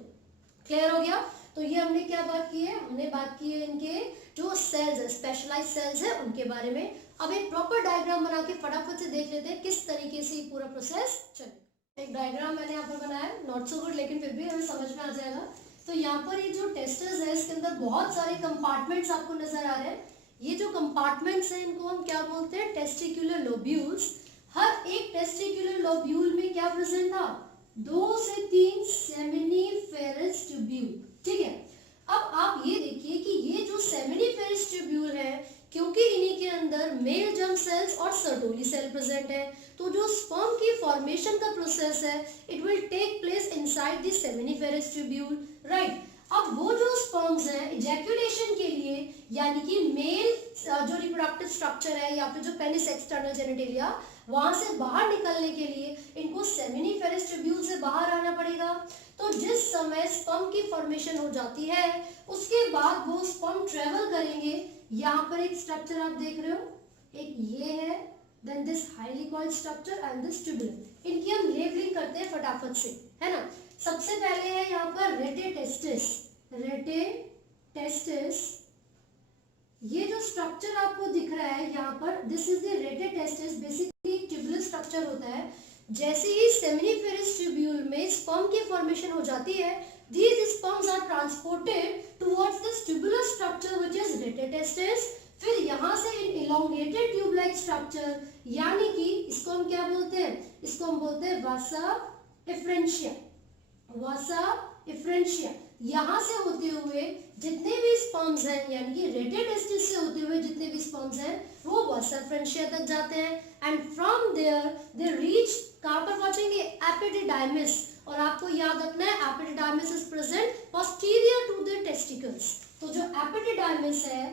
क्लियर हो गया? तो ये हमने क्या बात की है, हमने बात की है इनके जो सेल्स है, स्पेशलाइज सेल्स है, उनके बारे में। अब एक प्रॉपर डायग्राम बना के फटाफट से देख लेते हैं किस तरीके से ये पूरा प्रोसेस चले। एक डायग्राम मैंने यहाँ पर बनाया, नॉट सो गुड लेकिन फिर भी हमें समझ में आ जाएगा। तो यहाँ पर ये जो टेस्टस है इसके अंदर बहुत सारे कंपार्टमेंट्स आपको नजर आ रहे हैं। ये जो कंपार्टमेंट्स हैं इनको हम क्या बोलते हैं, टेस्टिकुलर लोब्यूल्स। हर एक टेस्टिकुलर लोब्यूल में क्या प्रेजेंट था, 2 से 3 सेमिनिफेरस ट्यूब्यूल। ठीक है, अब आप ये देखिए कि ये जो सेमिनिफेरस ट्यूब्यूल है, क्योंकि इन्हीं के अंदर मेल जर्म सेल्स और सर्टोली सेल प्रेजेंट है, तो जो स्पर्म की फॉर्मेशन का प्रोसेस है it will take place inside the seminiferous tubule, right. अब वो जो स्पर्म्स हैं इजैक्यूलेशन के लिए यानी कि मेल जो रिप्रोडक्टिव स्ट्रक्चर है या फिर जो पेनिस एक्सटर्नल जेनिटेलिया वहां से बाहर निकलने के लिए इनको सेमिनिफेरस ट्यूब्यूल से बाहर आना पड़ेगा। तो जिस समय स्पर्म की फॉर्मेशन हो जाती है उसके बाद वो स्पर्म ट्रेवल करेंगे। यहाँ पर एक स्ट्रक्चर आप देख रहे हो, एक ये है, then this highly coiled structure and this tubule. इनकी हम लेबलिंग करते हैं फटाफट से, है ना। सबसे पहले है यहाँ पर रेटेटेस्टिस। रेटेटेस्टिस ये जो स्ट्रक्चर आपको दिख रहा है यहाँ पर, this is the rete testis. Basically tubular structure होता है। जैसे ही सेमिनिफेरस ट्यूब्यूल में स्पर्म की फॉर्मेशन हो जाती है, these sperms are transported towards this tubular structure which is retetestis। फिर यहाँ से इन elongated tube like structure यानी कि इसको हम क्या बोलते हैं, इसको हम बोलते हैं vasa efferentia। vasa efferentia यहाँ से होते हुए जितने भी स्पर्म्स हैं यानी कि रेटेटेस्टिस से होते हुए जितने भी स्पर्म्स हैं वो vasa efferentia तक जाते हैं and from there they reach कहाँ पर पहुंचेंगे, एपिडिडाइमिस। और आपको याद रखना है epididymis is present posterior to the testicles. तो जो एपिडिडाइमिस है,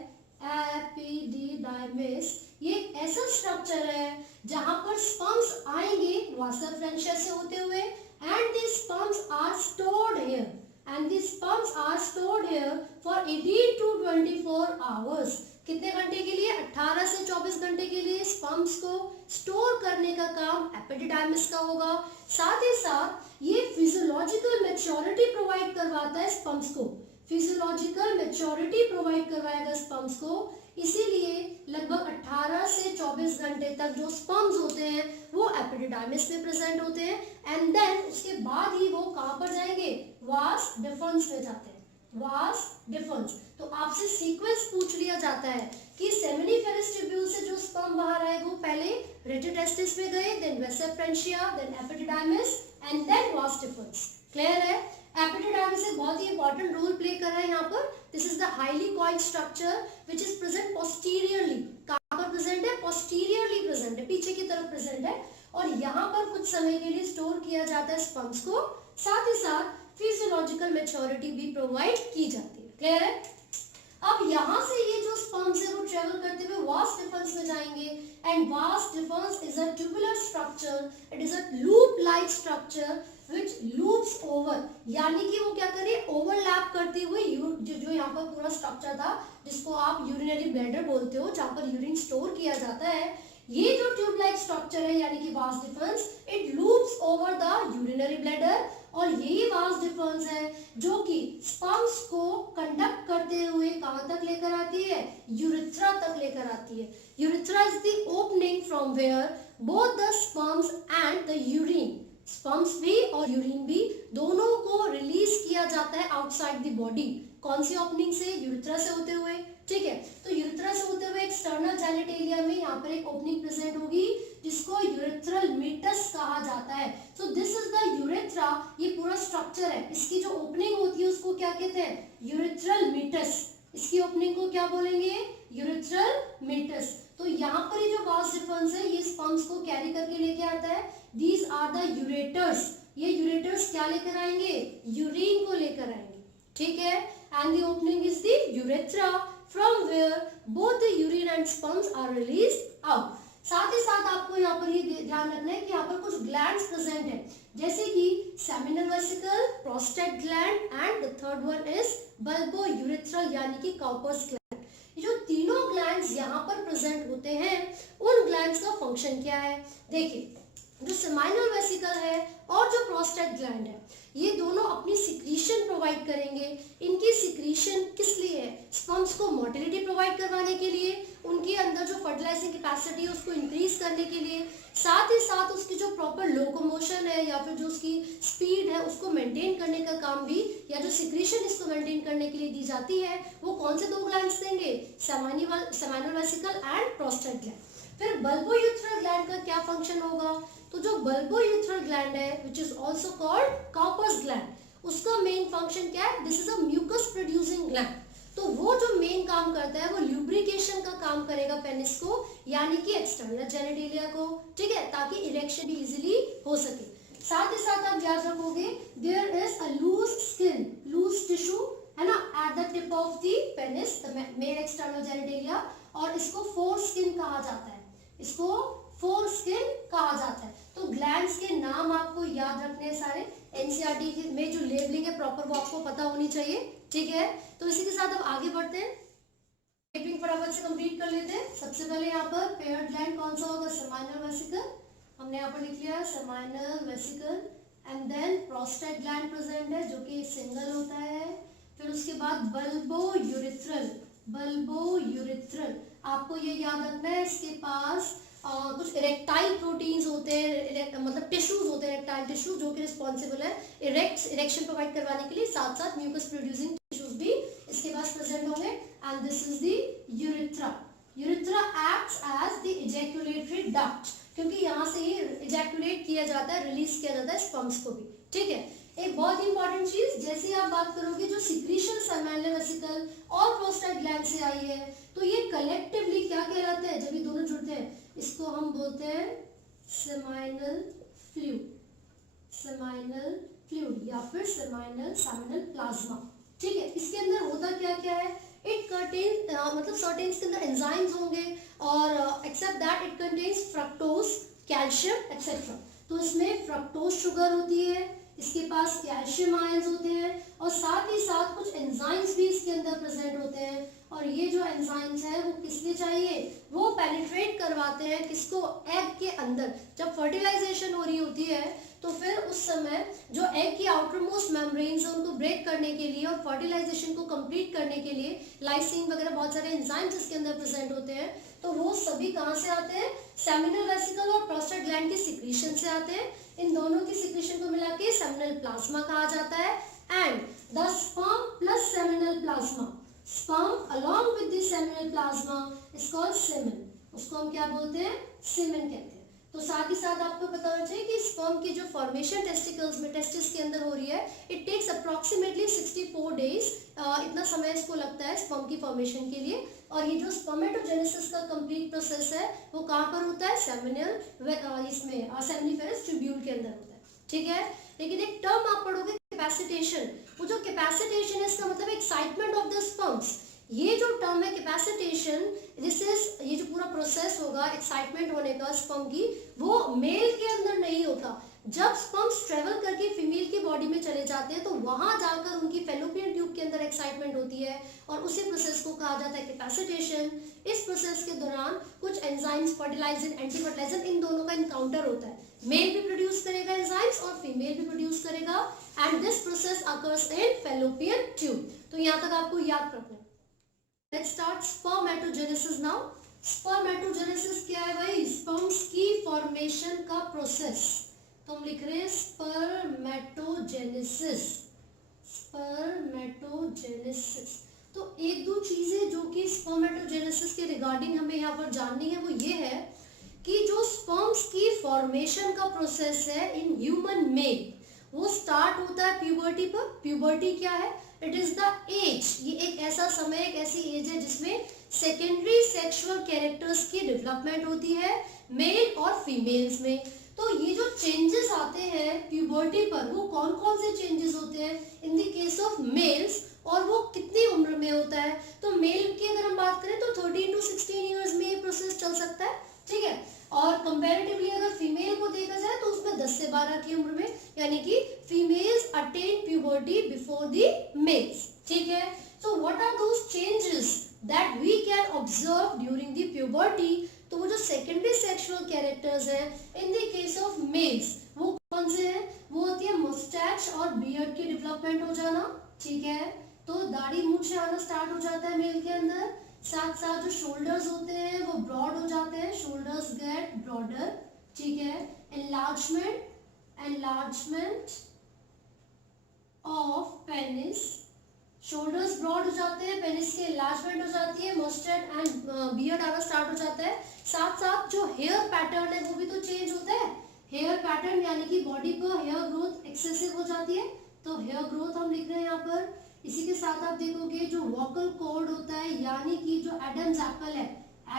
एपिडिडाइमिस ये ऐसा स्ट्रक्चर है जहां पर स्पर्म्स आएंगे वासा फ्रेंशिया से होते हुए and the sperms are stored here and the sperms are stored here for 18 to 24 hours. कितने घंटे के लिए, 18 से 24 घंटे के लिए स्पर्म्स को स्टोर करने का काम एपिडिडाइमिस का होगा। साथ ही साथ ये फिजियोलॉजिकल मैच्योरिटी प्रोवाइड करवाता है स्पर्म्स को, फिजियोलॉजिकल मैच्योरिटी प्रोवाइड करवाएगा स्पर्म्स को। इसीलिए लगभग 18 से 24 घंटे तक जो स्पर्म्स होते हैं वो एपिडिडाइमिस में प्रेजेंट होते हैं एंड देन उसके बाद ही वो कहाँ पर जाएंगे, वास डिफरेंस में जाते हैं, वास डिफरेंस। तो आपसे सीक्वेंस पूछ लिया जाता है कि सेमिनिफेरस ट्यूब्यूल से जो स्पर्म बाहर आए वो पहले रेटेटेस्टिस में गए, then vasa efferentia, then epididymis and then vas deferens. Clear है? एपिडिडाइमिस एक बहुत ही इंपॉर्टेंट रोल प्ले कर रहा है यहाँ पर। This is the highly coiled structure which is present posteriorly. कहाँ पर प्रेजेंट है, पोस्टीरियरली प्रेजेंट है, पीछे की तरफ प्रेजेंट है और यहाँ पर कुछ समय के लिए स्टोर किया जाता है स्पर्म्स को। साथ ही साथ फिजियोलॉजिकल मैच्योरिटी भी प्रोवाइड की जाती है। क्लियर है? अब यहाँ से ये जो स्पर्म्स है वो ट्रेवल करते हुए वास डिफरेंस में जाएंगे and vas difference is a tubular structure, it is a loop like structure which loops over, यानी कि वो क्या करे, ओवरलैप करते हुए जो यहाँ पर पूरा स्ट्रक्चर था जिसको आप यूरिनरी ब्लैडर बोलते हो, जहाँ पर यूरिन स्टोर किया जाता है, ये जो ट्यूब लाइक स्ट्रक्चर है यानी कि vas deferens, it loops over the urinary bladder. और यही वास डिफरेंस है जो कि स्पर्म्स को कंडक्ट करते हुए कहाँ तक लेकर आती है, यूरिथ्रा तक लेकर आती है। Urethra is the opening from where both the sperms and the urine, sperms भी और यूरिन भी दोनों को रिलीज किया जाता है आउटसाइड द बॉडी। कौन सी ओपनिंग से, यूरिथ्रा से होते हुए। ठीक है, तो यूरिथ्रा से होते हुए एक्सटर्नल जेनिटेलिया में यहाँ पर एक ओपनिंग प्रेजेंट होगी जिसको यूरेथ्रल मीटस कहा जाता है। So this is the urethra, ये पूरा स्ट्रक्चर है, इसकी जो ओपनिंग होती है उसको क्या कहते हैं, यूरेथ्रल मीटस। इसकी ओपनिंग को क्या बोलेंगे, यूरेथ्रल मीटस। तो यहाँ पर ये जो वास डिफरेंस है ये स्पर्म्स को कैरी करके लेके आता है। दीज आर द यूरेटर्स, ये यूरेटर्स क्या लेकर आएंगे, यूरिन को लेकर आएंगे। ठीक है, and the opening is the urethra from where both the urine and sperms are released out. साथ ही साथ आपको यहाँ पर ये ध्यान रखना है कि यहाँ पर कुछ ग्लैंड्स प्रेजेंट है जैसे कि seminal vesicle, prostate gland and the third one is bulbourethral यानी कि काउपर्स ग्लैंड। जो तीनों ग्लैंड्स यहाँ पर प्रेजेंट होते हैं उन ग्लैंड्स का फंक्शन क्या है? देखिए, जो सेमाइनल वेसिकल है और जो प्रोस्टेट ग्लैंड है ये दोनों अपनी सिक्रीशन प्रोवाइड करेंगे। इनकी सिक्रीशन किस लिए है? स्पर्म्स को मोटिलिटी प्रोवाइड करवाने के लिए, उनके अंदर जो फर्टिलाइजिंग कैपेसिटी है उसको इंक्रीज करने के लिए, साथ ही साथ उसकी जो प्रॉपर लोकोमोशन है या फिर जो उसकी स्पीड है उसको मेंटेन करने का काम भी, या जो सिक्रीशन इसको मेंटेन करने के लिए दी जाती है वो कौन से दो ग्लैंड्स देंगे? Seminal vesicle and prostate gland. फिर बल्बोयूरेथ्रल ग्लैंड का क्या फंक्शन होगा? तो जो बल्बोयूरेथ्रल ग्लैंड है which is also called Cowper's gland, उसका मेन फंक्शन क्या है? This is a mucus producing gland. तो वो जो मेन काम करता है वो ल्यूब्रिकेशन का काम करेगा पेनिस को, यानी कि एक्सटर्नल जेनिटेलिया को, ठीक है, ताकि इरेक्शन भी इजीली हो सके। साथ ही साथ आप याद रखोगे there is a loose skin, loose tissue है ना, at the tip of the penis, the main external genitalia, और इसको फोर स्किन कहा जाता है। इसको फोर स्किन कहा जाता है। तो ग्लैंड्स के नाम आपको याद रखने हैं सारे, एनसीईआरटी में जो लेबलिंग है प्रॉपर वो आपको पता होनी चाहिए, ठीक है। तो इसी के साथ अब आगे बढ़ते हैं, लेबलिंग फटाफट से कंप्लीट कर लेते हैं। सबसे पहले यहाँ पर पेयर्ड ग्लैंड कौन सा होगा? सेमाइनल वेसिकल, हमने यहाँ पर लिख लिया seminal vesicle, and then prostate gland present है जो कि सिंगल होता है। फिर उसके बाद बल्बोयूरेथ्रल, बल्बोयूरेथ्रल आपको ये याद रखना है, इसके पास कुछ इरेक्टाइल प्रोटीन्स होते हैं, मतलब टिश्यूज होते हैं, इरेक्टाइल टिश्यू जो कि रिस्पॉन्सिबल है इरेक्शन प्रोवाइड करवाने के लिए, साथ साथ म्यूकस प्रोड्यूसिंग टिश्यूज भी इसके पास प्रेजेंट होंगे। And this is the urethra. Urethra acts as the ejaculatory duct, क्योंकि यहाँ से ही इजैक्युलेट किया जाता है, रिलीज किया जाता है स्पर्म्स को भी, ठीक है। एक बहुत इंपॉर्टेंट चीज, जैसे आप बात करोगे जो सिक्रीशन सेमाइनल वेसिकल और प्रोस्टेट ग्लैंड से आई है तो ये कलेक्टिवली क्या कहलाते हैं? जब ये दोनों जुड़ते हैं इसको हम बोलते हैं सेमाइनल फ्लूइड, सेमाइनल फ्लूइड या फिर सेमाइनल प्लाज्मा, ठीक है। इसके अंदर होता क्या क्या है? इट कंटेन्स मतलब सर्टेन इसके अंदर एंजाइम्स होंगे और except that it contains fructose, calcium etcetera. तो इसमें फ्रक्टोज शुगर होती है, इसके पास कैल्शियम आयंस होते हैं और साथ ही साथ कुछ एंजाइम्स भी इसके अंदर प्रेजेंट होते हैं। और ये जो एंजाइम्स है वो किस लिए चाहिए? वो पेनिट्रेट करवाते हैं किसको? एग के अंदर। जब फर्टिलाइजेशन हो रही होती है तो फिर उस समय जो एग की आउटर मोस्ट मेम्ब्रेन्स है उनको ब्रेक करने के लिए और फर्टिलाइजेशन को कंप्लीट करने के लिए लाइसिन वगैरह बहुत सारे एंजाइम्स इसके अंदर प्रेजेंट होते हैं। तो वो सभी कहाँ से आते हैं? सेमिनल वेसिकल और प्रोस्टेट ग्लैंड की सिक्रीशन से आते हैं। इन दोनों की सिक्रीशन को मिला के सेमिनल प्लाज्मा कहा जाता है। And the sperm plus seminal plasma, sperm along with the seminal plasma is called semen, उसको हम क्या बोलते हैं? सीमेन कहते हैं। तो साथ ही साथ आपको पता होना चाहिए कि स्पर्म की जो फॉर्मेशन टेस्टिकल्स में, टेस्टिस के अंदर हो रही है, इट टेक्स अप्रोक्सीमेटली 64 डेज, इतना समय इसको लगता है स्पर्म की फॉर्मेशन के लिए। और ये जो स्पर्मेटोजेनेसिस का कंप्लीट प्रोसेस है वो कहाँ पर होता है? सेमिनल, इसमें सेमिनिफेरस ट्यूब्यूल के अंदर होता है, ठीक है। लेकिन एक टर्म आप पढ़ोगे कैपेसिटेशन, वो जो कैपेसिटेशन है इसका मतलब एक्साइटमेंट ऑफ द स्पर्म्स। ये जो टर्म है कैपेसिटेशन, दिस इज, ये जो पूरा प्रोसेस होगा एक्साइटमेंट होने का स्पर्म की, वो मेल के अंदर नहीं होता। जब स्पर्म्स ट्रेवल करके फीमेल की बॉडी में चले जाते हैं तो वहां जाकर उनकी फैलोपियन ट्यूब के अंदर एक्साइटमेंट होती है और उसी प्रोसेस को कहा जाता है कैपेसिटेशन। इस प्रोसेस के दौरान कुछ एंजाइम्स, फर्टिलाइजर, एंटी फर्टिलाइजर, इन दोनों का इनकाउंटर होता है। मेल भी प्रोड्यूस करेगा एंजाइम्स और फीमेल भी प्रोड्यूस करेगा, and this process occurs in fallopian tube. तो यहाँ तक आपको याद रखना है। Let's start spermatogenesis now. Spermatogenesis क्या है भाई? स्पर्म्स की फॉर्मेशन का प्रोसेस। तो हम लिख रहे हैं स्पर्मेटोजेनेसिस, स्पर्मेटोजेनेसिस। तो एक दो चीजें जो कि स्पर्मेटोजेनेसिस के रिगार्डिंग हमें यहाँ पर जाननी है वो ये है कि जो स्पर्म्स की फॉर्मेशन का प्रोसेस है इन ह्यूमन मेल, वो स्टार्ट होता है प्यूबर्टी पर। प्यूबर्टी क्या है? इट इज द एज, ये एक ऐसा समय, एक ऐसी एज है जिसमें सेकेंडरी सेक्सुअल कैरेक्टर्स की डेवलपमेंट होती है मेल और फीमेल्स में। तो ये जो चेंजेस आते हैं प्यूबर्टी पर, वो कौन कौन से चेंजेस होते हैं in the case of mails, और वो कितनी उम्र में होता है? तो मेल की अगर हम बात करें तो 13 to 16 ईयर्स में ये प्रोसेस चल सकता है, ठीक है। और कंपैरेटिवली अगर फीमेल को देखा जाए तो उसमें 10 से 12 की उम्र में, यानी कि females attain puberty before the males, ठीक है। So what are those changes that we can observe during the puberty? तो वो जो सेकेंडरी सेक्सुअल कैरेक्टर्स हैं in the case of males, वो कौन से हैं? वो होती है मुस्टैच और बियर्ड की डेवलपमेंट हो जाना, ठीक है। तो दाढ़ी मूंछ आना स्टार्ट हो जाता है मेल के अंदर। साथ साथ जो शोल्डर्स होते हैं वो ब्रॉड हो जाते हैं, शोल्डर्स गेट ब्रॉडर, ठीक है। Enlargement of penis, shoulders broad हो जाते हैं, पेनिस की एनलार्जमेंट हो जाती है, मस्टर्ड एंड बियर्ड आना स्टार्ट हो जाता है। साथ साथ जो हेयर पैटर्न है वो भी तो चेंज होता है। हेयर पैटर्न यानी कि बॉडी पर हेयर ग्रोथ एक्सेसिव हो जाती है, तो हेयर ग्रोथ हम लिख रहे हैं यहाँ पर। इसी के साथ आप देखोगे जो वोकल कॉर्ड होता है, यानी कि जो एडम्स एप्पल है,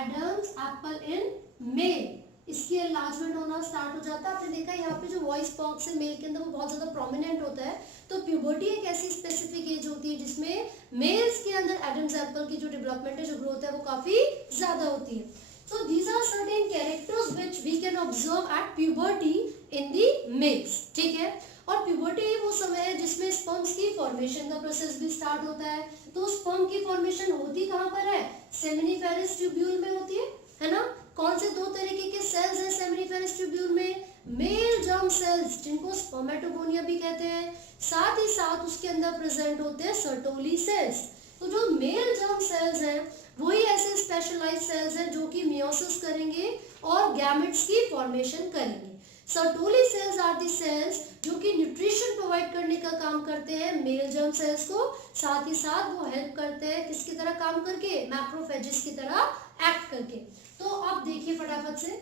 एडम्स एप्पल इन मेल, इसकी एनलार्जमेंट होना स्टार्ट हो जाता है। आपने देखा यहाँ पे जो वॉइस बॉक्स है मेल के अंदर वो बहुत ज्यादा प्रोमिनेंट होता है। तो प्यूबर्टी एक ऐसी स्पेसिफिक एज होती है जिसमें मेल्स के अंदर एडम्स एप्पल की जो डेवलपमेंट है, जो ग्रोथ है, वो काफी ज्यादा होती है। So these are certain characters which we can observe at puberty in the males, ठीक है। और प्यूबर्टी वो समय है जिसमें स्पर्म्स की फॉर्मेशन का प्रोसेस भी स्टार्ट होता है। तो स्पर्म की फॉर्मेशन होती कहाँ पर है? सेमिनिफेरस ट्यूब्यूल में होती है ना। कौन से दो तरीके के सेल्स हैं सेमिनिफेरस ट्यूब्यूल में? मेल जर्म सेल्स, जिनको स्पर्मेटोगोनिया भी कहते हैं, साथ ही साथ उसके अंदर प्रेजेंट होते हैं सर्टोली सेल्स। तो जो मेल जर्म सेल्स हैं वही ऐसे स्पेशलाइज्ड सेल्स हैं जो कि मियोसिस करेंगे और गैमेट्स की फॉर्मेशन करेंगे। Sertoli cells are the cells जो कि न्यूट्रिशन प्रोवाइड करने का काम करते हैं मेल जर्म सेल्स को, साथ ही साथ वो हेल्प करते हैं किसकी तरह काम करके? मैक्रोफेजेस की तरह एक्ट करके। तो आप देखिए फटाफट से,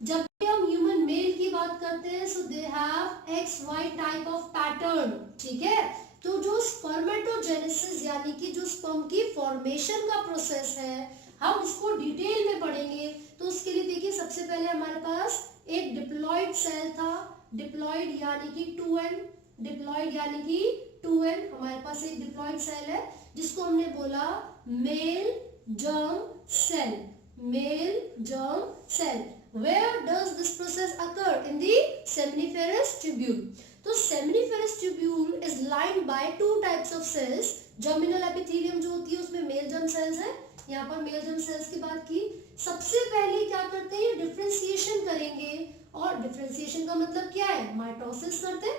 जब भी हम ह्यूमन मेल की बात करते हैं so they have XY type of pattern, ठीक है। तो जो स्पर्मेटोजेनेसिस यानी कि जो स्पर्म की फॉर्मेशन का प्रोसेस है, हम इसको डिटेल में पढ़ेंगे। तो उसके लिए देखिए सबसे पहले हमारे पास एक डिप्लॉइड सेल था, डिप्लॉइड यानी कि 2N, डिप्लॉइड यानी कि 2N, हमारे पास एक डिप्लॉइड सेल है जिसको हमने बोला male germ cell, male germ cell. Where does this process occur? In the seminiferous tubule. तो seminiferous tubule is lined by two types of cells. Germinal epithelium जो होती है उसमें मेल जर्म सेल्स है। यहाँ पर मेल जर्म सेल्स की बात की। सबसे पहले क्या करते हैं? डिफरेंशिएशन करेंगे, और डिफरेंशिएशन का मतलब क्या है? माइटोसिस करते हैं।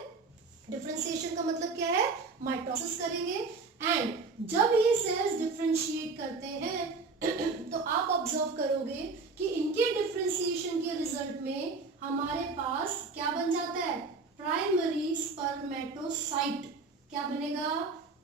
डिफरेंशिएशन का मतलब क्या है? माइटोसिस करेंगे। एंड जब ये सेल्स डिफरेंशिएट करते हैं तो आप ऑब्जर्व करोगे कि इनके डिफरेंशिएशन के रिजल्ट में हमारे पास क्या बन जाता है? Primary spermatocyte. क्या बनेगा?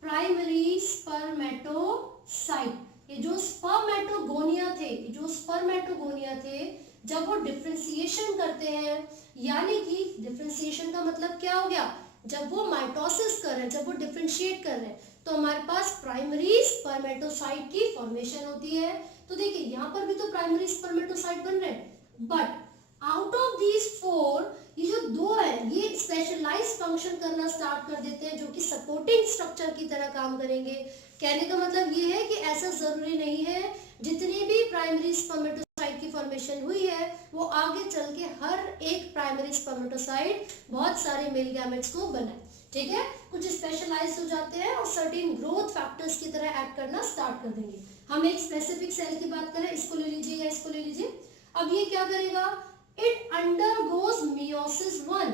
Primary spermatocyte. ये जो स्पर्मेटोगोनिया थे, जो स्पर्मेटोगोनिया थे, जब वो डिफरेंशिएशन करते हैं, यानी कि डिफरेंशिएशन का मतलब क्या हो गया? जब वो माइटोसिस कर रहे हैं, जब वो डिफरेंशिएट कर रहे हैं, तो हमारे पास प्राइमरी स्पर्मेटोसाइट की फॉर्मेशन होती है। तो देखिए यहाँ पर भी तो प्राइमरी स्पर्मेटोसाइट बन रहे हैं, बट आउट ऑफ दीज 4 ये जो 2 है ये स्पेशलाइज फंक्शन करना स्टार्ट कर देते हैं, जो कि सपोर्टिंग स्ट्रक्चर की तरह काम करेंगे। कहने का मतलब ये है कि ऐसा जरूरी नहीं है जितनी भी प्राइमरी स्पर्मेटोसाइट की फॉर्मेशन हुई है वो आगे चल के हर एक प्राइमरी स्पर्मेटोसाइट बहुत सारे मेल गैमेट्स को बनाए, ठीक है। कुछ स्पेशलाइज हो जाते हैं और सर्टेन ग्रोथ फैक्टर्स की तरह एक्ट करना स्टार्ट कर देंगे। हम एक स्पेसिफिक सेल की बात करें, इसको ले लीजिए या इसको ले लीजिए। अब ये क्या करेगा? It undergoes meiosis 1।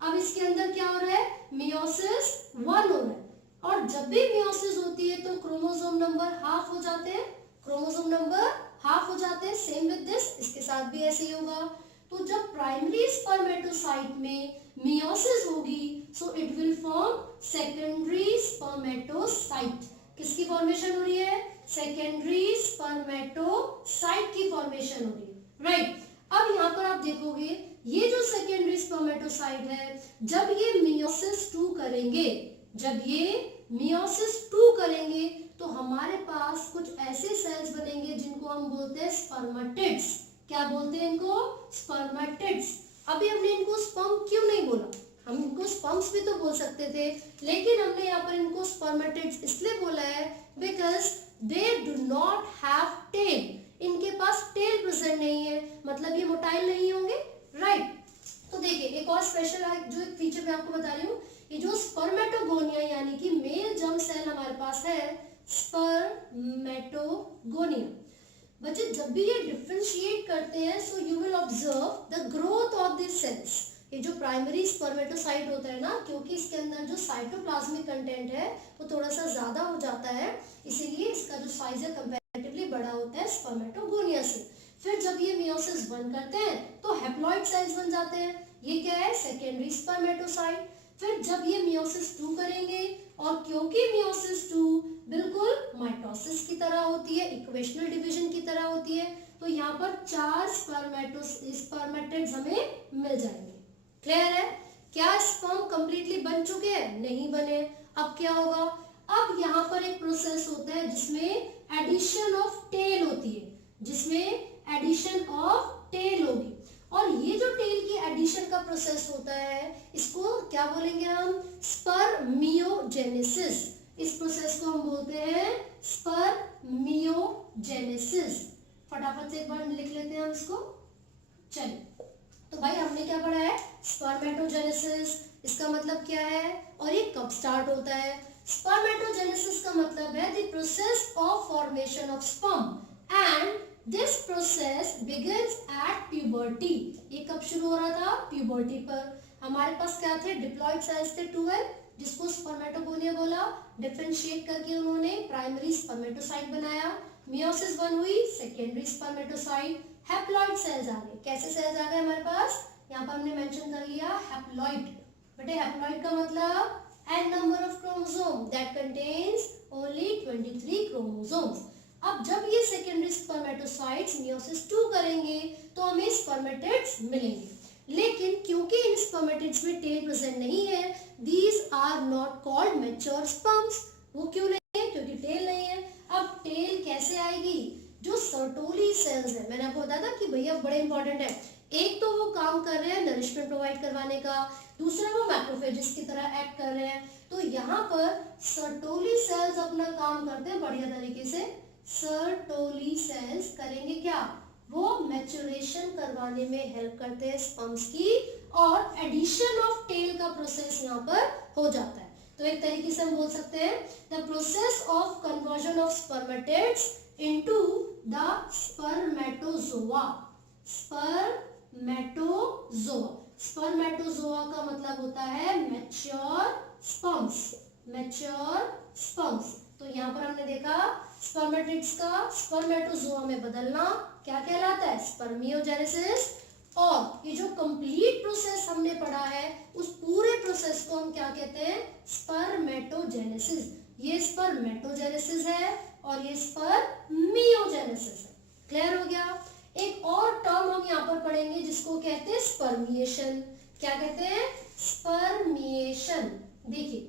अब इसके अंदर क्या हो रहा है? मियोसिस 1 हो रहा है। और जब भी मियोसिस होती है तो क्रोमोसोम नंबर हाफ हो जाते हैं, क्रोमोसोम नंबर हाफ हो जाते हैं। सेम विद दिस, इसके साथ भी ऐसे ही होगा। तो जब प्राइमरी स्पर्मेटोसाइट में मियोसिस होगी सो it will form secondary spermatocyte. किसकी फॉर्मेशन हो रही है? सेकेंडरी स्पर्मेटोसाइट की फॉर्मेशन हो रही है, राइट। अब यहाँ पर आप देखोगे ये जो सेकेंडरी स्पर्मेटोसाइट है, जब ये मियोसिस 2 करेंगे, जब ये मियोसिस 2 करेंगे तो हमारे पास कुछ ऐसे सेल्स बनेंगे जिनको हम बोलते हैं स्पर्मेटिड्स। क्या बोलते हैं इनको? स्पर्मेटिड्स। अभी हमने इनको स्पर्म क्यों नहीं बोला? हम इनको स्पर्म्स भी तो बोल सकते थे, लेकिन हमने यहाँ पर इनको स्पर्मेटिड्स इसलिए बोला है because they do not have tail. इनके पास टेल प्रेजेंट नहीं है, मतलब ये मोटाइल नहीं होंगे, राइट। तो देखिए एक और स्पेशल जो एक फीचर मैं आपको बता रही हूँ, ये जो स्पर्मेटोगोनिया यानी कि मेल जर्म सेल हमारे पास है, स्पर्मेटोगोनिया, बच्चे जब भी ये डिफरेंशिएट करते हैं, so you will observe the growth of this cells. ये जो प्राइमरी स्पर्मेटोसाइट होता है ना, क्योंकि इसके अंदर जो साइटोप्लाज्मिक कंटेंट है वो थोड़ा सा ज्यादा हो जाता है, इसीलिए इसका जो साइज है कंपैरेटिवली बड़ा होता है स्पर्मेटोगोनिया से। फिर जब ये मियोसिस 1 करते हैं तो हैप्लॉइड सेल्स बन जाते हैं, ये क्या है, सेकेंडरी स्पर्मेटोसाइट। फिर जब ये मियोसिस 2 करेंगे, और क्योंकि मियोसिस 2 बिल्कुल माइटोसिस की तरह होती है, इक्वेशनल डिवीजन की तरह होती है, तो यहाँ पर 4 स्पर्मेटिड्स हमें मिल जाएंगे। क्लियर है? क्या स्पर्म कंप्लीटली बन चुके हैं? नहीं बने। अब क्या होगा, अब यहाँ पर एक प्रोसेस होता है जिसमें एडिशन ऑफ टेल होती है, जिसमें एडिशन ऑफ टेल होगी, और ये जो टेल की एडिशन का प्रोसेस होता है, इसको क्या बोलेंगे हम, स्पर्मियोजेनेसिस। इस प्रोसेस को हम बोलते हैं स्पर्मियोजेनेसिस। फटाफट से एक बार लिख लेते हैं हम इसको। चलिए, तो भाई हमने क्या पढ़ा है, स्पर्मेटोजेनेसिस, इसका मतलब क्या है और ये कब स्टार्ट होता है। स्पर्मेटोजेनेसिस का मतलब है the process of formation of sperm, and this process begins at puberty. ये कब शुरू हो रहा था, प्यूबर्टी पर। हमारे पास क्या थे, डिप्लॉइड सेल्स थे 12, जिसको स्पर्मेटोगोनिया बोला। डिफरेंशिएट करके उन्होंने प्राइमरी स्पर्मेटोसाइट बनाया, मियोसिस 1 हुई, सेकेंडरी स्पर्मेटोसाइट, हैप्लॉइड सेल्स आ गए। कैसे सेल्स आ गए हमारे पास, यहाँ पर हमने मेंशन कर लिया हैप्लॉइड। बेटे हैप्लॉइड का मतलब n number of chromosome that contains only 23 chromosomes. अब जब ये सेकेंडरी स्पर्मेटोसाइट्स मियोसिस 2 करेंगे तो हमें स्पर्मेटिड्स मिलेंगे, लेकिन क्योंकि इन स्पर्मेटिड्स में टेल प्रेजेंट नहीं है, these are not called mature sperms. वो क्यों नहीं है, क्योंकि टेल नहीं है। अब टेल कैसे आएगी, जो सर्टोली सेल्स है, मैंने आपको बताया था कि भैया बड़े इंपॉर्टेंट है, एक तो वो काम कर रहे हैं नरिशमेंट प्रोवाइड करवाने का, दूसरा वो मैक्रोफेजेस की तरह एक्ट कर रहे हैं। तो यहाँ पर सर्टोली सेल्स अपना काम करते हैं बढ़िया तरीके से। सर्टोली सेल्स करेंगे क्या, वो मैच्योरेशन करवाने में हेल्प करते हैं स्पर्म्स की, और एडिशन ऑफ टेल का प्रोसेस यहाँ पर हो जाता है। तो एक तरीके से हम बोल सकते हैं the process of conversion of spermatids into the spermatozoa. Spermatozoa, spermatozoa का मतलब होता है मैच्योर स्पर्म्स, मैच्योर स्पर्म्स। तो यहाँ पर हमने देखा स्पर्मेटिड्स का स्पर्मेटोजोआ में बदलना क्या कहलाता है, स्पर्मियोजेनेसिस। और ये जो कंप्लीट प्रोसेस हमने पढ़ा है, उस पूरे प्रोसेस को हम क्या कहते हैं, स्पर्मेटोजेनेसिस। ये स्पर्मेटोजेनेसिस है और ये स्पर्मियोजेनेसिस है। क्लियर हो गया। एक और टर्म हम यहाँ पर पढ़ेंगे जिसको कहते हैं स्पर्मिएशन। क्या कहते हैं, स्पर्मिएशन। देखिए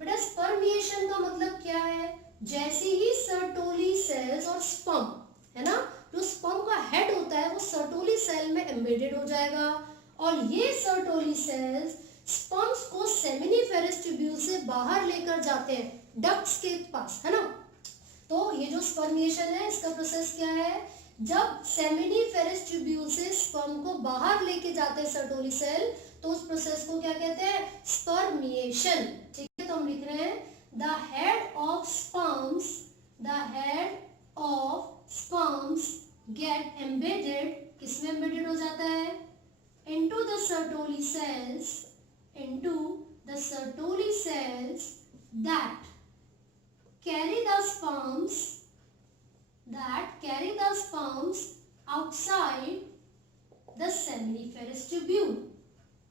बेटा, स्पर्मिएशन का मतलब क्या है, जैसे ही सर्टोली सेल्स और स्पर्म है ना, जो स्पर्म का हेड होता है वो सर्टोली सेल में एम्बेडेड हो जाएगा, और ये सर्टोली सेल्स स्पर्म्स को सेमिनिफेरस ट्यूब्यूल से बाहर लेकर जाते हैं डक्ट्स के पास, है ना। तो ये जो स्पर्मिएशन है, इसका प्रोसेस क्या है, जब सेमिनिफेरस ट्यूब्यूल से स्पर्म को बाहर लेके जाते हैं सर्टोली सेल, तो उस प्रोसेस को क्या कहते हैं, स्पर्मिएशन। ठीक है, तो हम लिख रहे हैं the head of sperms, the head of sperms get embedded, किसमें एम्बेडेड हो जाता है, into the Sertoli cells, into the Sertoli cells that carry the sperms, that carry the sperms outside the seminiferous tubule,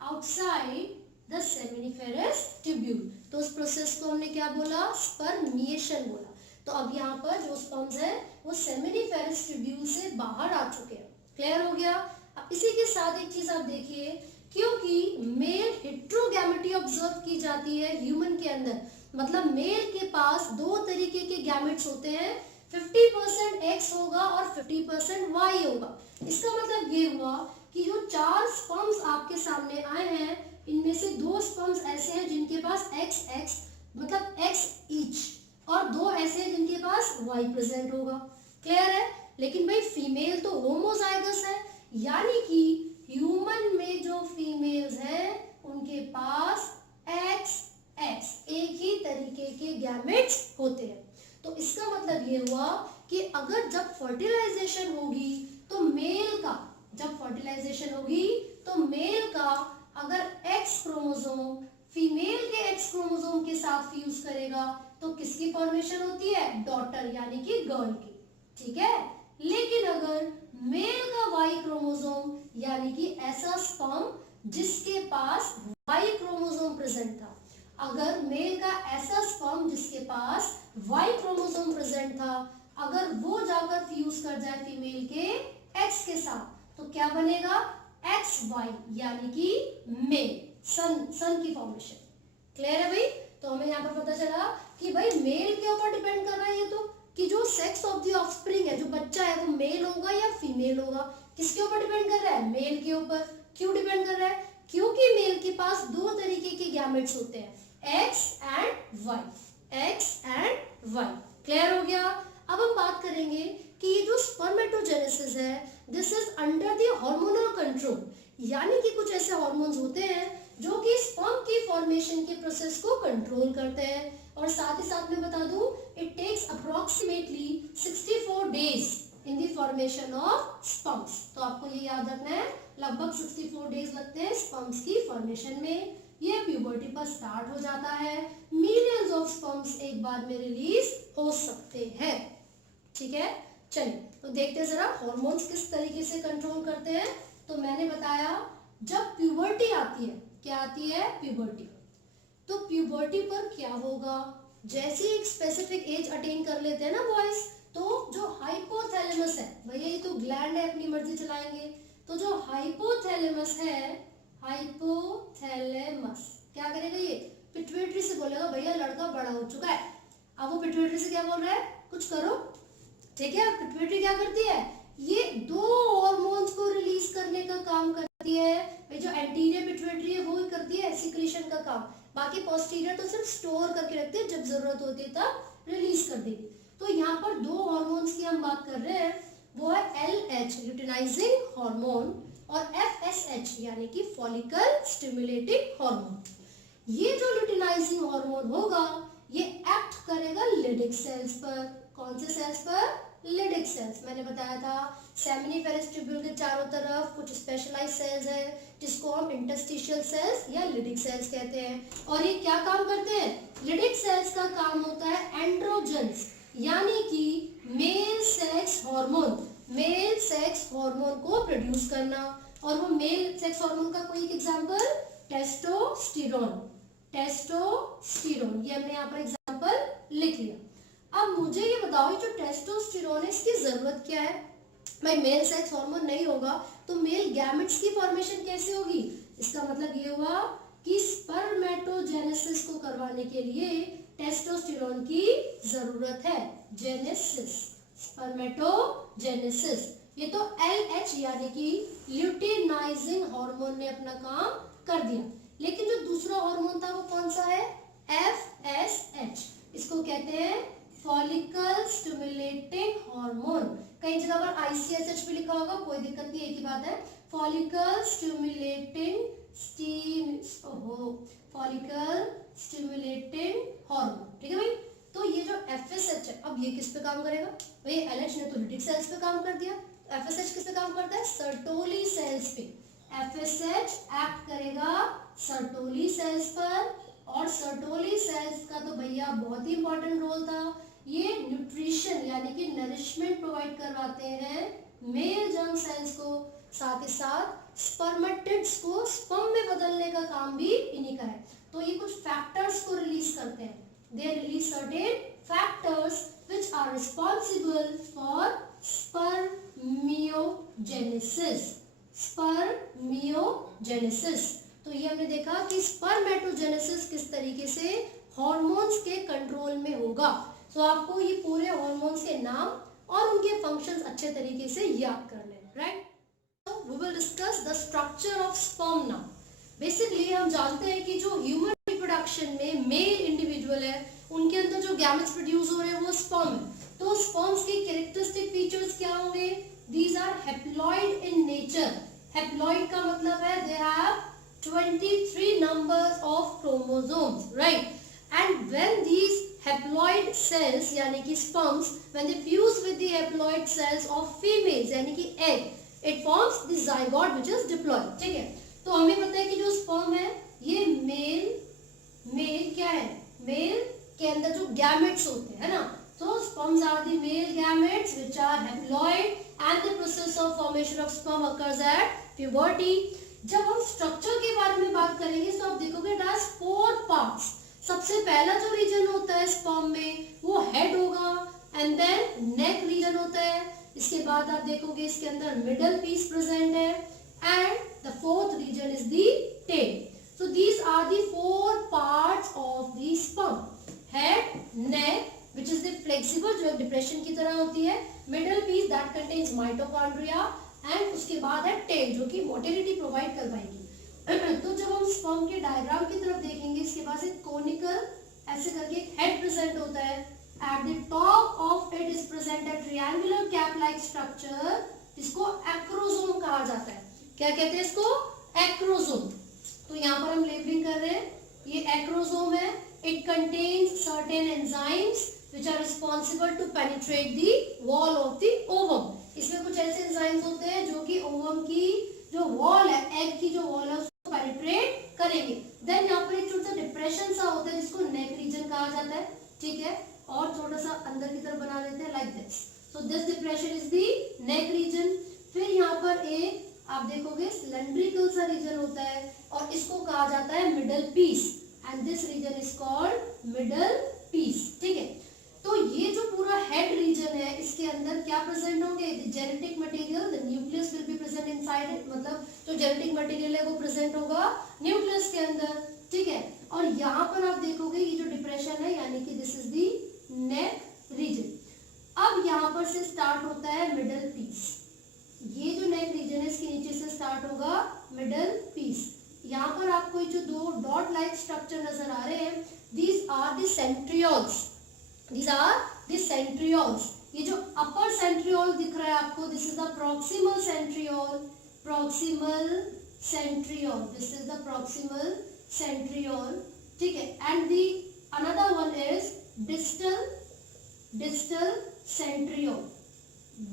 outside the seminiferous tubule। तो उस प्रोसेस को हमने क्या बोला, स्पर्मिएशन बोला। तो अब यहाँ पर जो स्पर्म्स है वो सेमिनिफेरस ट्यूब्यूल से बाहर आ चुके हैं। क्लियर हो गया। अब इसी के साथ एक चीज आप देखिए, क्योंकि मेल हेट्रोगैमेटी ऑब्जर्व की जाती है ह्यूमन के अंदर, मतलब मेल के पास दो तरीके के गैमेट्स होते हैं, 50% X होगा और 50% Y होगा। इसका मतलब ये हुआ कि जो 4 स्पर्म्स आपके सामने आए हैं, इनमें से 2 स्पर्म्स ऐसे हैं जिनके पास XX मतलब X ईच, और 2 ऐसे हैं जिनके पास Y प्रेजेंट होगा। क्लियर है। लेकिन भाई फीमेल तो होमोजाइगस है, यानी कि ह्यूमन में जो फीमेल्स हैं उनके पास XX एक ही तरीके के गैमेट्स होते हैं। तो इसका मतलब ये हुआ कि अगर जब फर्टिलाइजेशन होगी तो मेल का, जब फर्टिलाइजेशन होगी तो मेल का अगर X क्रोमोसोम फीमेल के X क्रोमोसोम के साथ फ्यूज करेगा तो किसकी फॉर्मेशन होती है, डॉटर यानी कि गर्ल की, ठीक है। लेकिन अगर मेल का Y क्रोमोसोम यानी कि ऐसा स्पर्म जिसके पास Y क्रोमोसोम प्रेजेंट था, अगर मेल का ऐसा स्पर्म जिसके पास Y क्रोमोसोम प्रेजेंट था, अगर वो जाकर फ्यूज कर जाए फीमेल के X के साथ तो क्या बनेगा, XY यानी कि मेल, सन की फॉर्मेशन। क्लियर है भाई। तो हमें यहाँ पर पता चला कि भाई मेल के ऊपर डिपेंड कर रहा है ये तो, कि जो सेक्स ऑफ द ऑफस्प्रिंग है, जो बच्चा है वो मेल होगा या फीमेल होगा, किसके ऊपर डिपेंड कर रहा है, मेल के ऊपर। क्यों डिपेंड कर रहा है, क्योंकि मेल के पास दो तरीके के गैमेट्स होते हैं, X and Y, X and Y। Clear हो गया। अब हम बात करेंगे कि ये जो स्पर्मेटोजेनेसिस है, this is under the hormonal control, यानी कि कुछ ऐसे हार्मोन्स होते हैं जो कि स्पर्म की फॉर्मेशन के प्रोसेस को कंट्रोल करते हैं। और साथ ही साथ में बता दूं, it takes approximately 64 days in the formation of sperms. तो आपको ये याद रखना है, लगभग 64 डेज लगते हैं स्पर्म्स की फॉर्मेशन में। ये प्यूबर्टी पर स्टार्ट हो जाता है, मिलियंस ऑफ स्पर्म्स एक बार में रिलीज हो सकते हैं, ठीक है। चलिए तो देखते हैं जरा हार्मोन्स किस तरीके से कंट्रोल करते हैं। तो मैंने बताया जब प्यूबर्टी आती है, क्या आती है, प्यूबर्टी, तो प्यूबर्टी पर क्या होगा, जैसे एक स्पेसिफिक एज अटेन कर लेते हैं ना बॉयज, तो जो हाइपोथैलेमस है, भैया ये तो ग्लैंड है अपनी मर्जी चलाएंगे, तो जो हाइपोथैलेमस है, हाइपोथैलेमस क्या करेगा, ये पिट्यूटरी से बोलेगा भैया लड़का बड़ा हो चुका है। अब वो पिट्यूटरी से क्या बोल रहा है, कुछ करो, ठीक है। पिट्यूटरी क्या करती है, ये दो हार्मोन्स को रिलीज करने का काम करती है। जो एंटीरियर पिट्यूटरी है वो करती है सिक्रीशन का काम, बाकी पोस्टीरियर तो सिर्फ स्टोर करके रखती है, जब जरूरत होती है तब रिलीज कर देगी। तो यहाँ पर दो हार्मोन्स की हम बात कर रहे हैं, वो है LH ल्यूटिनाइजिंग हार्मोन और FSH यानी कि फॉलिकल स्टिमुलेटिंग हार्मोन। ये जो ल्यूटिनाइजिंग हार्मोन होगा ये एक्ट करेगा लिडिक सेल्स पर। कौन से सेल्स पर, लिडिक सेल्स। मैंने बताया था सेमिनिफेरस ट्यूब्यूल के चारों तरफ कुछ स्पेशलाइज्ड सेल्स है जिसको हम इंटरस्टिशियल सेल्स या लिडिक सेल्स कहते हैं। और ये क्या काम करते हैं, लिडिक सेल्स का काम होता है एंड्रोजन्स यानी कि male sex hormone, male sex hormone को प्रोड्यूस करना। और वो मेल सेक्स हार्मोन का कोई एक एग्जांपल, टेस्टोस्टेरोन, टेस्टोस्टेरोन, ये हमने यहाँ पर एग्जांपल लिख लिया। अब मुझे ये बताओ जो टेस्टोस्टेरोन है इसकी जरूरत क्या है। भाई मेल सेक्स हार्मोन नहीं होगा तो मेल गैमेट्स की फॉर्मेशन कैसे होगी। इसका मतलब ये हुआ कि स्पर्मेटोजेनेसिस को करवाने के लिए टेस्टोस्टेरोन की जरूरत है। जेनेसिस, स्पर्मेटोजेनेसिस, ये तो LH यानी कि ल्यूटिनाइजिंग हार्मोन ने अपना काम कर दिया। लेकिन जो दूसरा हार्मोन था वो कौन सा है, FSH, इसको कहते हैं फॉलिकल स्टिमुलेटिंग हार्मोन। कई जगह पर ICSH भी लिखा होगा, कोई दिक्कत नहीं, एक ही बात है, follicle stimulating follicle stimulating hormone, ठीक है भाई। तो ये जो FSH है, अब ये किस पे काम करेगा, भाई LH ने तो लिडिक सेल्स पे काम कर दिया, FSH किस पे काम करता है, सर्टोली सेल्स पे। FSH एक्ट करेगा सर्टोली सेल्स पर, और सर्टोली सेल्स का तो भैया बहुत ही इंपॉर्टेंट रोल था। ये न्यूट्रिशन यानी कि नरिशमेंट प्रोवाइड करवाते हैं मेल जर्म सेल्स को, साथ ही साथ स्पर्मेटिड्स को स्पर्म में बदलने का काम भी इन्हीं का है। तो ये कुछ फैक्टर्स को रिलीज करते हैं, they release certain factors which are responsible for spermiogenesis, spermiogenesis. तो ये हमने देखा कि स्पर्मेटोजेनेसिस किस तरीके से हार्मोन्स के कंट्रोल में होगा। तो आपको ये पूरे हार्मोन्स के नाम और उनके फंक्शंस अच्छे तरीके से याद करने हैं, right. So we will discuss the structure of sperm now. Basically हम जानते हैं कि जो ह्यूमन रिप्रोडक्शन में मेल इंडिविजुअल है उनके अंदर जो गैमेट्स प्रोड्यूस हो रहे हैं वो स्पर्म है। तो स्पर्म्स के कैरेक्टरिस्टिक फीचर्स क्या होंगे? These are haploid in nature. Haploid का मतलब है they have 23 numbers of chromosomes, right? And when these haploid cells यानी कि sperms when they fuse with the haploid cells of females यानी कि egg, it forms the zygote which is diploid. ठीक है, तो हमें पता है कि जो sperm है ये मेल क्या है? मेल के अंदर जो gametes होते हैं ना, so sperms are the male gametes which are haploid and the process of formation of sperm occurs at puberty. जब हम स्ट्रक्चर के बारे में बात करेंगे तो आप देखोगे इट हैज 4 पार्ट्स। सबसे पहला जो रीजन होता है स्पर्म में वो हेड होगा एंड देन नेक रीजन होता है। इसके बाद आप देखोगे इसके अंदर मिडल पीस प्रेजेंट है and the fourth region is the tail. So these are the 4 parts of the sperm, head, neck which is the flexible जो डिप्रेशन की तरह होती है, middle piece that contains mitochondria and उसके बाद है टेल जो कि मोटिलिटी प्रोवाइड कर पाएगी। तो जब हम स्पर्म के डायग्राम की तरफ देखेंगे इसके पास एक कोनिकल ऐसे करके एक हेड प्रेजेंट होता है। At the top of it is present a triangular cap like structure जिसको एक्रोसोम कहा जाता है। क्या कहते हैं इसको? एक्रोसोम। तो यहाँ पर हम लेबलिंग कर रहे हैं, ये एक्रोसोम है। It contains certain enzymes which are responsible to penetrate the wall of the ovum. इसमें कुछ ऐसे एंजाइम्स होते हैं जो कि ओवम की जो वॉल है, एग की जो वॉल है उसको पेनिट्रेट करेंगे। देन यहाँ पर एक छोटा सा डिप्रेशन सा होता है जिसको नेक रीजन कहा जाता है, ठीक है, और थोड़ा सा अंदर की तरफ बना देते हैं like this. So this depression is the neck region. फिर यहाँ पर एक आप देखोगे सिलेंड्रिकल सा रीजन होता है और इसको कहा जाता है middle piece and this region is called middle piece, ठीक है। तो ये जो पूरा हेड रीजन है इसके अंदर क्या प्रेजेंट होंगे? The genetic material, the nucleus will be present inside it, मतलब जो जेनेटिक मटेरियल है वो प्रेजेंट होगा न्यूक्लियस के अंदर, ठीक है। और यहाँ पर आप देखोगे ये जो डिप्रेशन है यानी कि this is the neck region. अब यहाँ पर से स्टार्ट होता है मिडल पीस। ये जो नेक रीजन है इसके नीचे से स्टार्ट होगा मिडल पीस। यहाँ पर आपको जो 2 डॉट लाइक स्ट्रक्चर नजर आ रहे हैं, these are the centrioles. These are the centrioles. ये जो अपर सेंट्रियोल दिख रहा है आपको, this is the proximal centriole, proximal centriole, this is the proximal centriole, ठीक है। And the another one is distal centriole,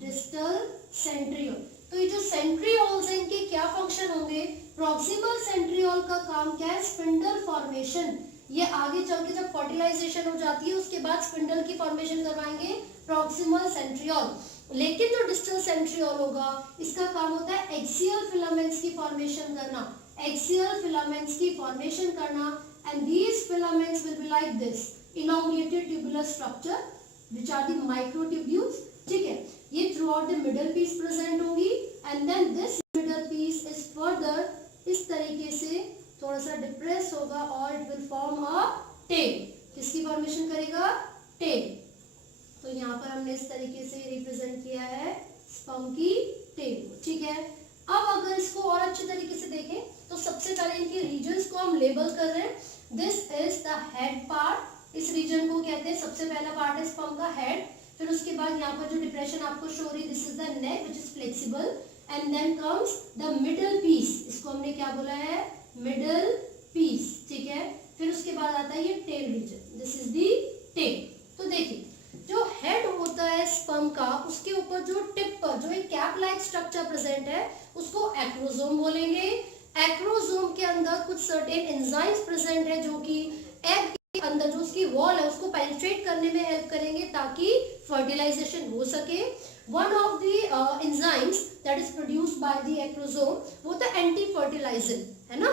distal centriole. तो ये जो सेंट्रियोल्स हैं इनके क्या फंक्शन होंगे? प्रॉक्सिमल सेंट्रियोल का काम क्या है? Spindle formation. ये आगे चल के जब फर्टिलाइजेशन हो जाती है उसके बाद स्पिंडल की फॉर्मेशन करवाएंगे प्रॉक्सिमल सेंट्रियोल। लेकिन जो डिस्टल सेंट्रियोल होगा इसका काम होता है एक्सियल फिलामेंट्स की फॉर्मेशन करना, एक्सियल फिलामेंट्स की फॉर्मेशन करना। And these filaments will be like this elongated tubular structure which are the microtubules, ठीक है। ये throughout the middle piece present होंगी and then this middle piece is further इस तरीके से थोड़ा सा डिप्रेस होगा और it will form a tail. किसकी फॉर्मेशन करेगा? टेल। तो यहाँ पर हमने इस तरीके से रिप्रेजेंट किया है स्पर्म की टेल, ठीक है। अब अगर इसको और अच्छे तरीके से देखें तो सबसे पहले इनके रीजन्स को हम लेबल कर रहे हैं। This is the head part, इस रीजन को कहते हैं, सबसे पहला पार्ट है स्पर्म का हेड। फिर उसके बाद यहाँ पर जो डिप्रेशन आपको शो रही है this is the neck which is flexible and then comes the middle piece, इसको हमने क्या बोला है? मिडल पीस, ठीक है। फिर उसके बाद आता है ये tail region, this is the tail. तो देखिए जो हेड होता है स्पर्म का उसके ऊपर जो टिप पर जो एक कैप लाइक स्ट्रक्चर प्रेजेंट है उसको एक्रोसोम बोलेंगे। एक्रोसोम के अंदर कुछ सर्टेन एंजाइम्स प्रेजेंट है जो कि एग के अंदर जो उसकी वॉल है उसको पेनिट्रेट करने में हेल्प करेंगे ताकि फर्टिलाइजेशन हो सके। One of the enzymes that is produced by the acrosome वो तो एंटी फर्टिलाइजर है ना,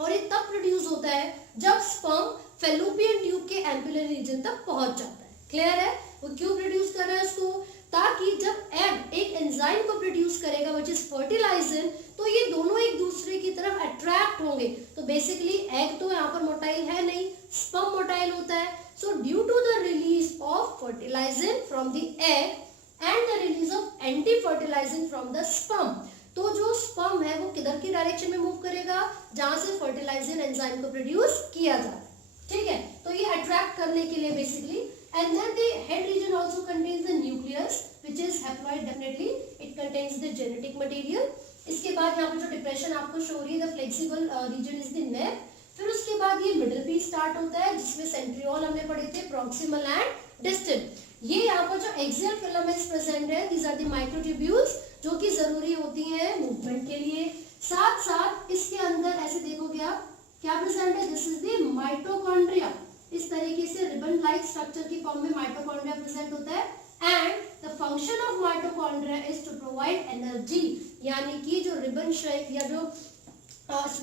और ये तब प्रोड्यूस होता है जब स्पर्म फैलोपियन ट्यूब के एम्पुलर रीजन तक पहुंच जाता है। क्लियर है? वो क्यों प्रोड्यूस कर रहा है उसको? ताकि जब एग एक एंजाइम को प्रोड्यूस करेगा व्हिच इज फर्टिलाइजर तो ये दोनों एक दूसरे की तरफ अट्रैक्ट होंगे। तो बेसिकली एग तो यहाँ पर मोटाइल है नहीं, स्पर्म मोटाइल होता है। So due to the release of fertilizer from the egg and the release of anti fertilizer from the sperm, तो जो स्पर्म है वो किधर की डायरेक्शन में मूव करेगा? जहां से फर्टिलाइजर एंजाइम को प्रोड्यूस किया जा रहा है, ठीक है। तो ये अट्रैक्ट करने के लिए basically And then the head region also contains the nucleus, which is haploid definitely. It contains the genetic material. इसके बाद यहाँ पे जो डिप्रेशन आपको शो हो रही है, the flexible region is the neck. फिर उसके बाद ये मिडिल पीस स्टार्ट होता है, जिसमें सेंट्रियोल हमने पढ़े थे, प्रॉक्सिमल एंड डिस्टल. ये यहाँ पर जो एक्सियल फिलामेंट्स प्रेजेंट है, these are the microtubules, जो कि जरूरी होती हैं मूवमेंट के लिए. साथ साथ इसके अंदर ऐसे देखोगे आप क्या प्रेजेंट है, दिस इज द माइटोकॉन्ड्रिया. इस तरीके से रिबन लाइक स्ट्रक्चर की फॉर्म में माइटोकॉन्ड्रिया प्रेजेंट होता है. And the function of mitochondria is to provide energy, यानी कि जो रिबन शेप या जो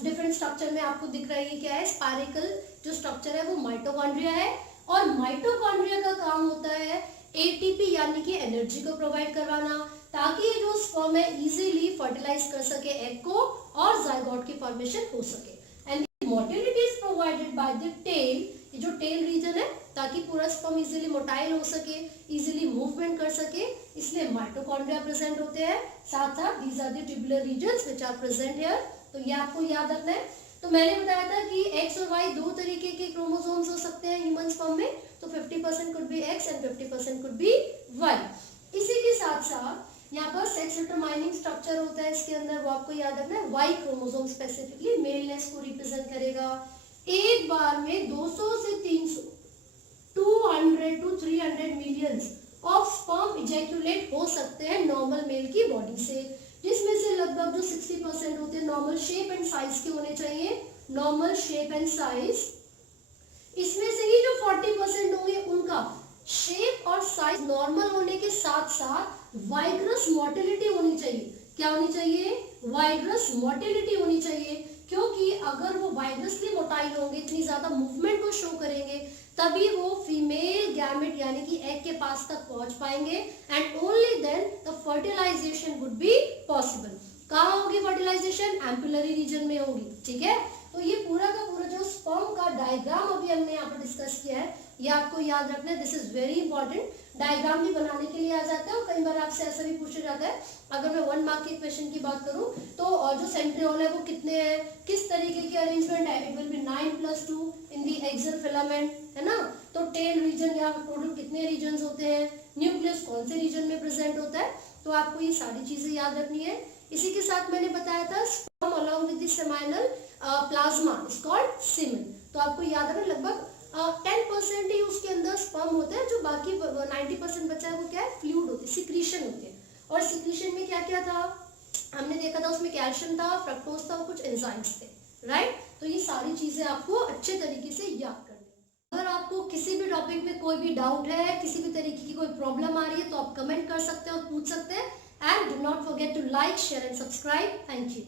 डिफरेंट स्ट्रक्चर में आपको दिख रही है क्या है, स्पाइरिकल जो स्ट्रक्चर है वो माइटोकॉन्ड्रिया है. और माइटोकॉन्ड्रिया का काम होता है एटीपी यानी कि एनर्जी को प्रोवाइड करवाना, ताकि ये जो स्पर्म है इजीली फर्टिलाइज कर सके एग को और जाइगोट की फॉर्मेशन हो सके. And motility is provided by the tail, ये जो टेल रीजन है, ताकि पूरा स्पर्म इजीली मोटाइल हो सके, इजीली मूवमेंट कर सके, इसलिए माइटोकॉन्ड्रिया प्रेजेंट होते हैं. साथ साथ these are the tubular regions which are present here. तो ये आपको याद रखना है. तो मैंने बताया था कि एक्स और वाई दो तरीके के क्रोमोसोम्स हो सकते हैं ह्यूमन स्पर्म में. तो 50% could be X and 50% could be Y. इसी के साथ साथ यहाँ पर सेक्स डिटरमाइनिंग स्ट्रक्चर होता है इसके अंदर, वो आपको याद रखना है. वाई क्रोमोसोम स्पेसिफिकली मेलनेस को रिप्रेजेंट करेगा. एक बार में 200 से 300 200 to 300 मिलियंस ऑफ स्पर्म इजैक्यूलेट हो सकते हैं नॉर्मल मेल की बॉडी से, जिसमें से लगभग जो 60% होते हैं नॉर्मल शेप एंड साइज के होने चाहिए, नॉर्मल शेप एंड साइज. इसमें से ही जो 40% होंगे उनका शेप और साइज नॉर्मल होने के साथ साथ वाइग्रस मोटिलिटी होनी चाहिए. क्या होनी चाहिए, वाइग्रस मोटिलिटी होनी चाहिए, क्योंकि अगर वो वाइग्रसली मोटाइल होंगे, इतनी ज्यादा मूवमेंट को शो करेंगे, तभी वो फीमेल गैमेट यानी कि एग के पास तक पहुंच पाएंगे. And only then the fertilization would be possible. कहाँ होगी फर्टिलाइजेशन, एम्पुलरी रीजन में होगी. ठीक है, तो ये पूरा का पूरा जो स्पर्म का डायग्राम अभी हमने यहाँ पर डिस्कस किया है, ये आपको याद रखना है. This is very important. Diagram भी बनाने के लिए आ जाता है और कई बार आपसे ऐसा भी पूछा जाता है. अगर मैं 1 मार्क के क्वेश्चन की बात करूं तो जो सेंट्रियोल है वो कितने हैं, किस तरीके की अरेंजमेंट है, it will be 9+2 in the axial filament, है ना. तो टेल रीजन या टोटल कितने रीजन होते हैं, न्यूक्लियस कौन से रीजन में प्रेजेंट होता है, तो आपको ये सारी चीजें याद रखनी है. इसी के साथ मैंने बताया था sperm along with the seminal plasma is called semen. तो आपको याद है लगभग 10% ही उसके अंदर स्पर्म होते हैं, जो बाकी 90% बचा है वो क्या है, फ्लूइड होती है, सिक्रीशन होती है. और सिक्रीशन में क्या क्या था हमने देखा था, उसमें कैल्शियम था, फ्रक्टोज था और कुछ एंजाइम्स थे. राइट, तो ये सारी चीजें आपको अच्छे तरीके से याद करनी है. अगर आपको किसी भी टॉपिक में कोई भी डाउट है, किसी भी तरीके की कोई प्रॉब्लम आ रही है, तो आप कमेंट कर सकते हैं और पूछ सकते हैं. And do not forget to like, share and subscribe. Thank you.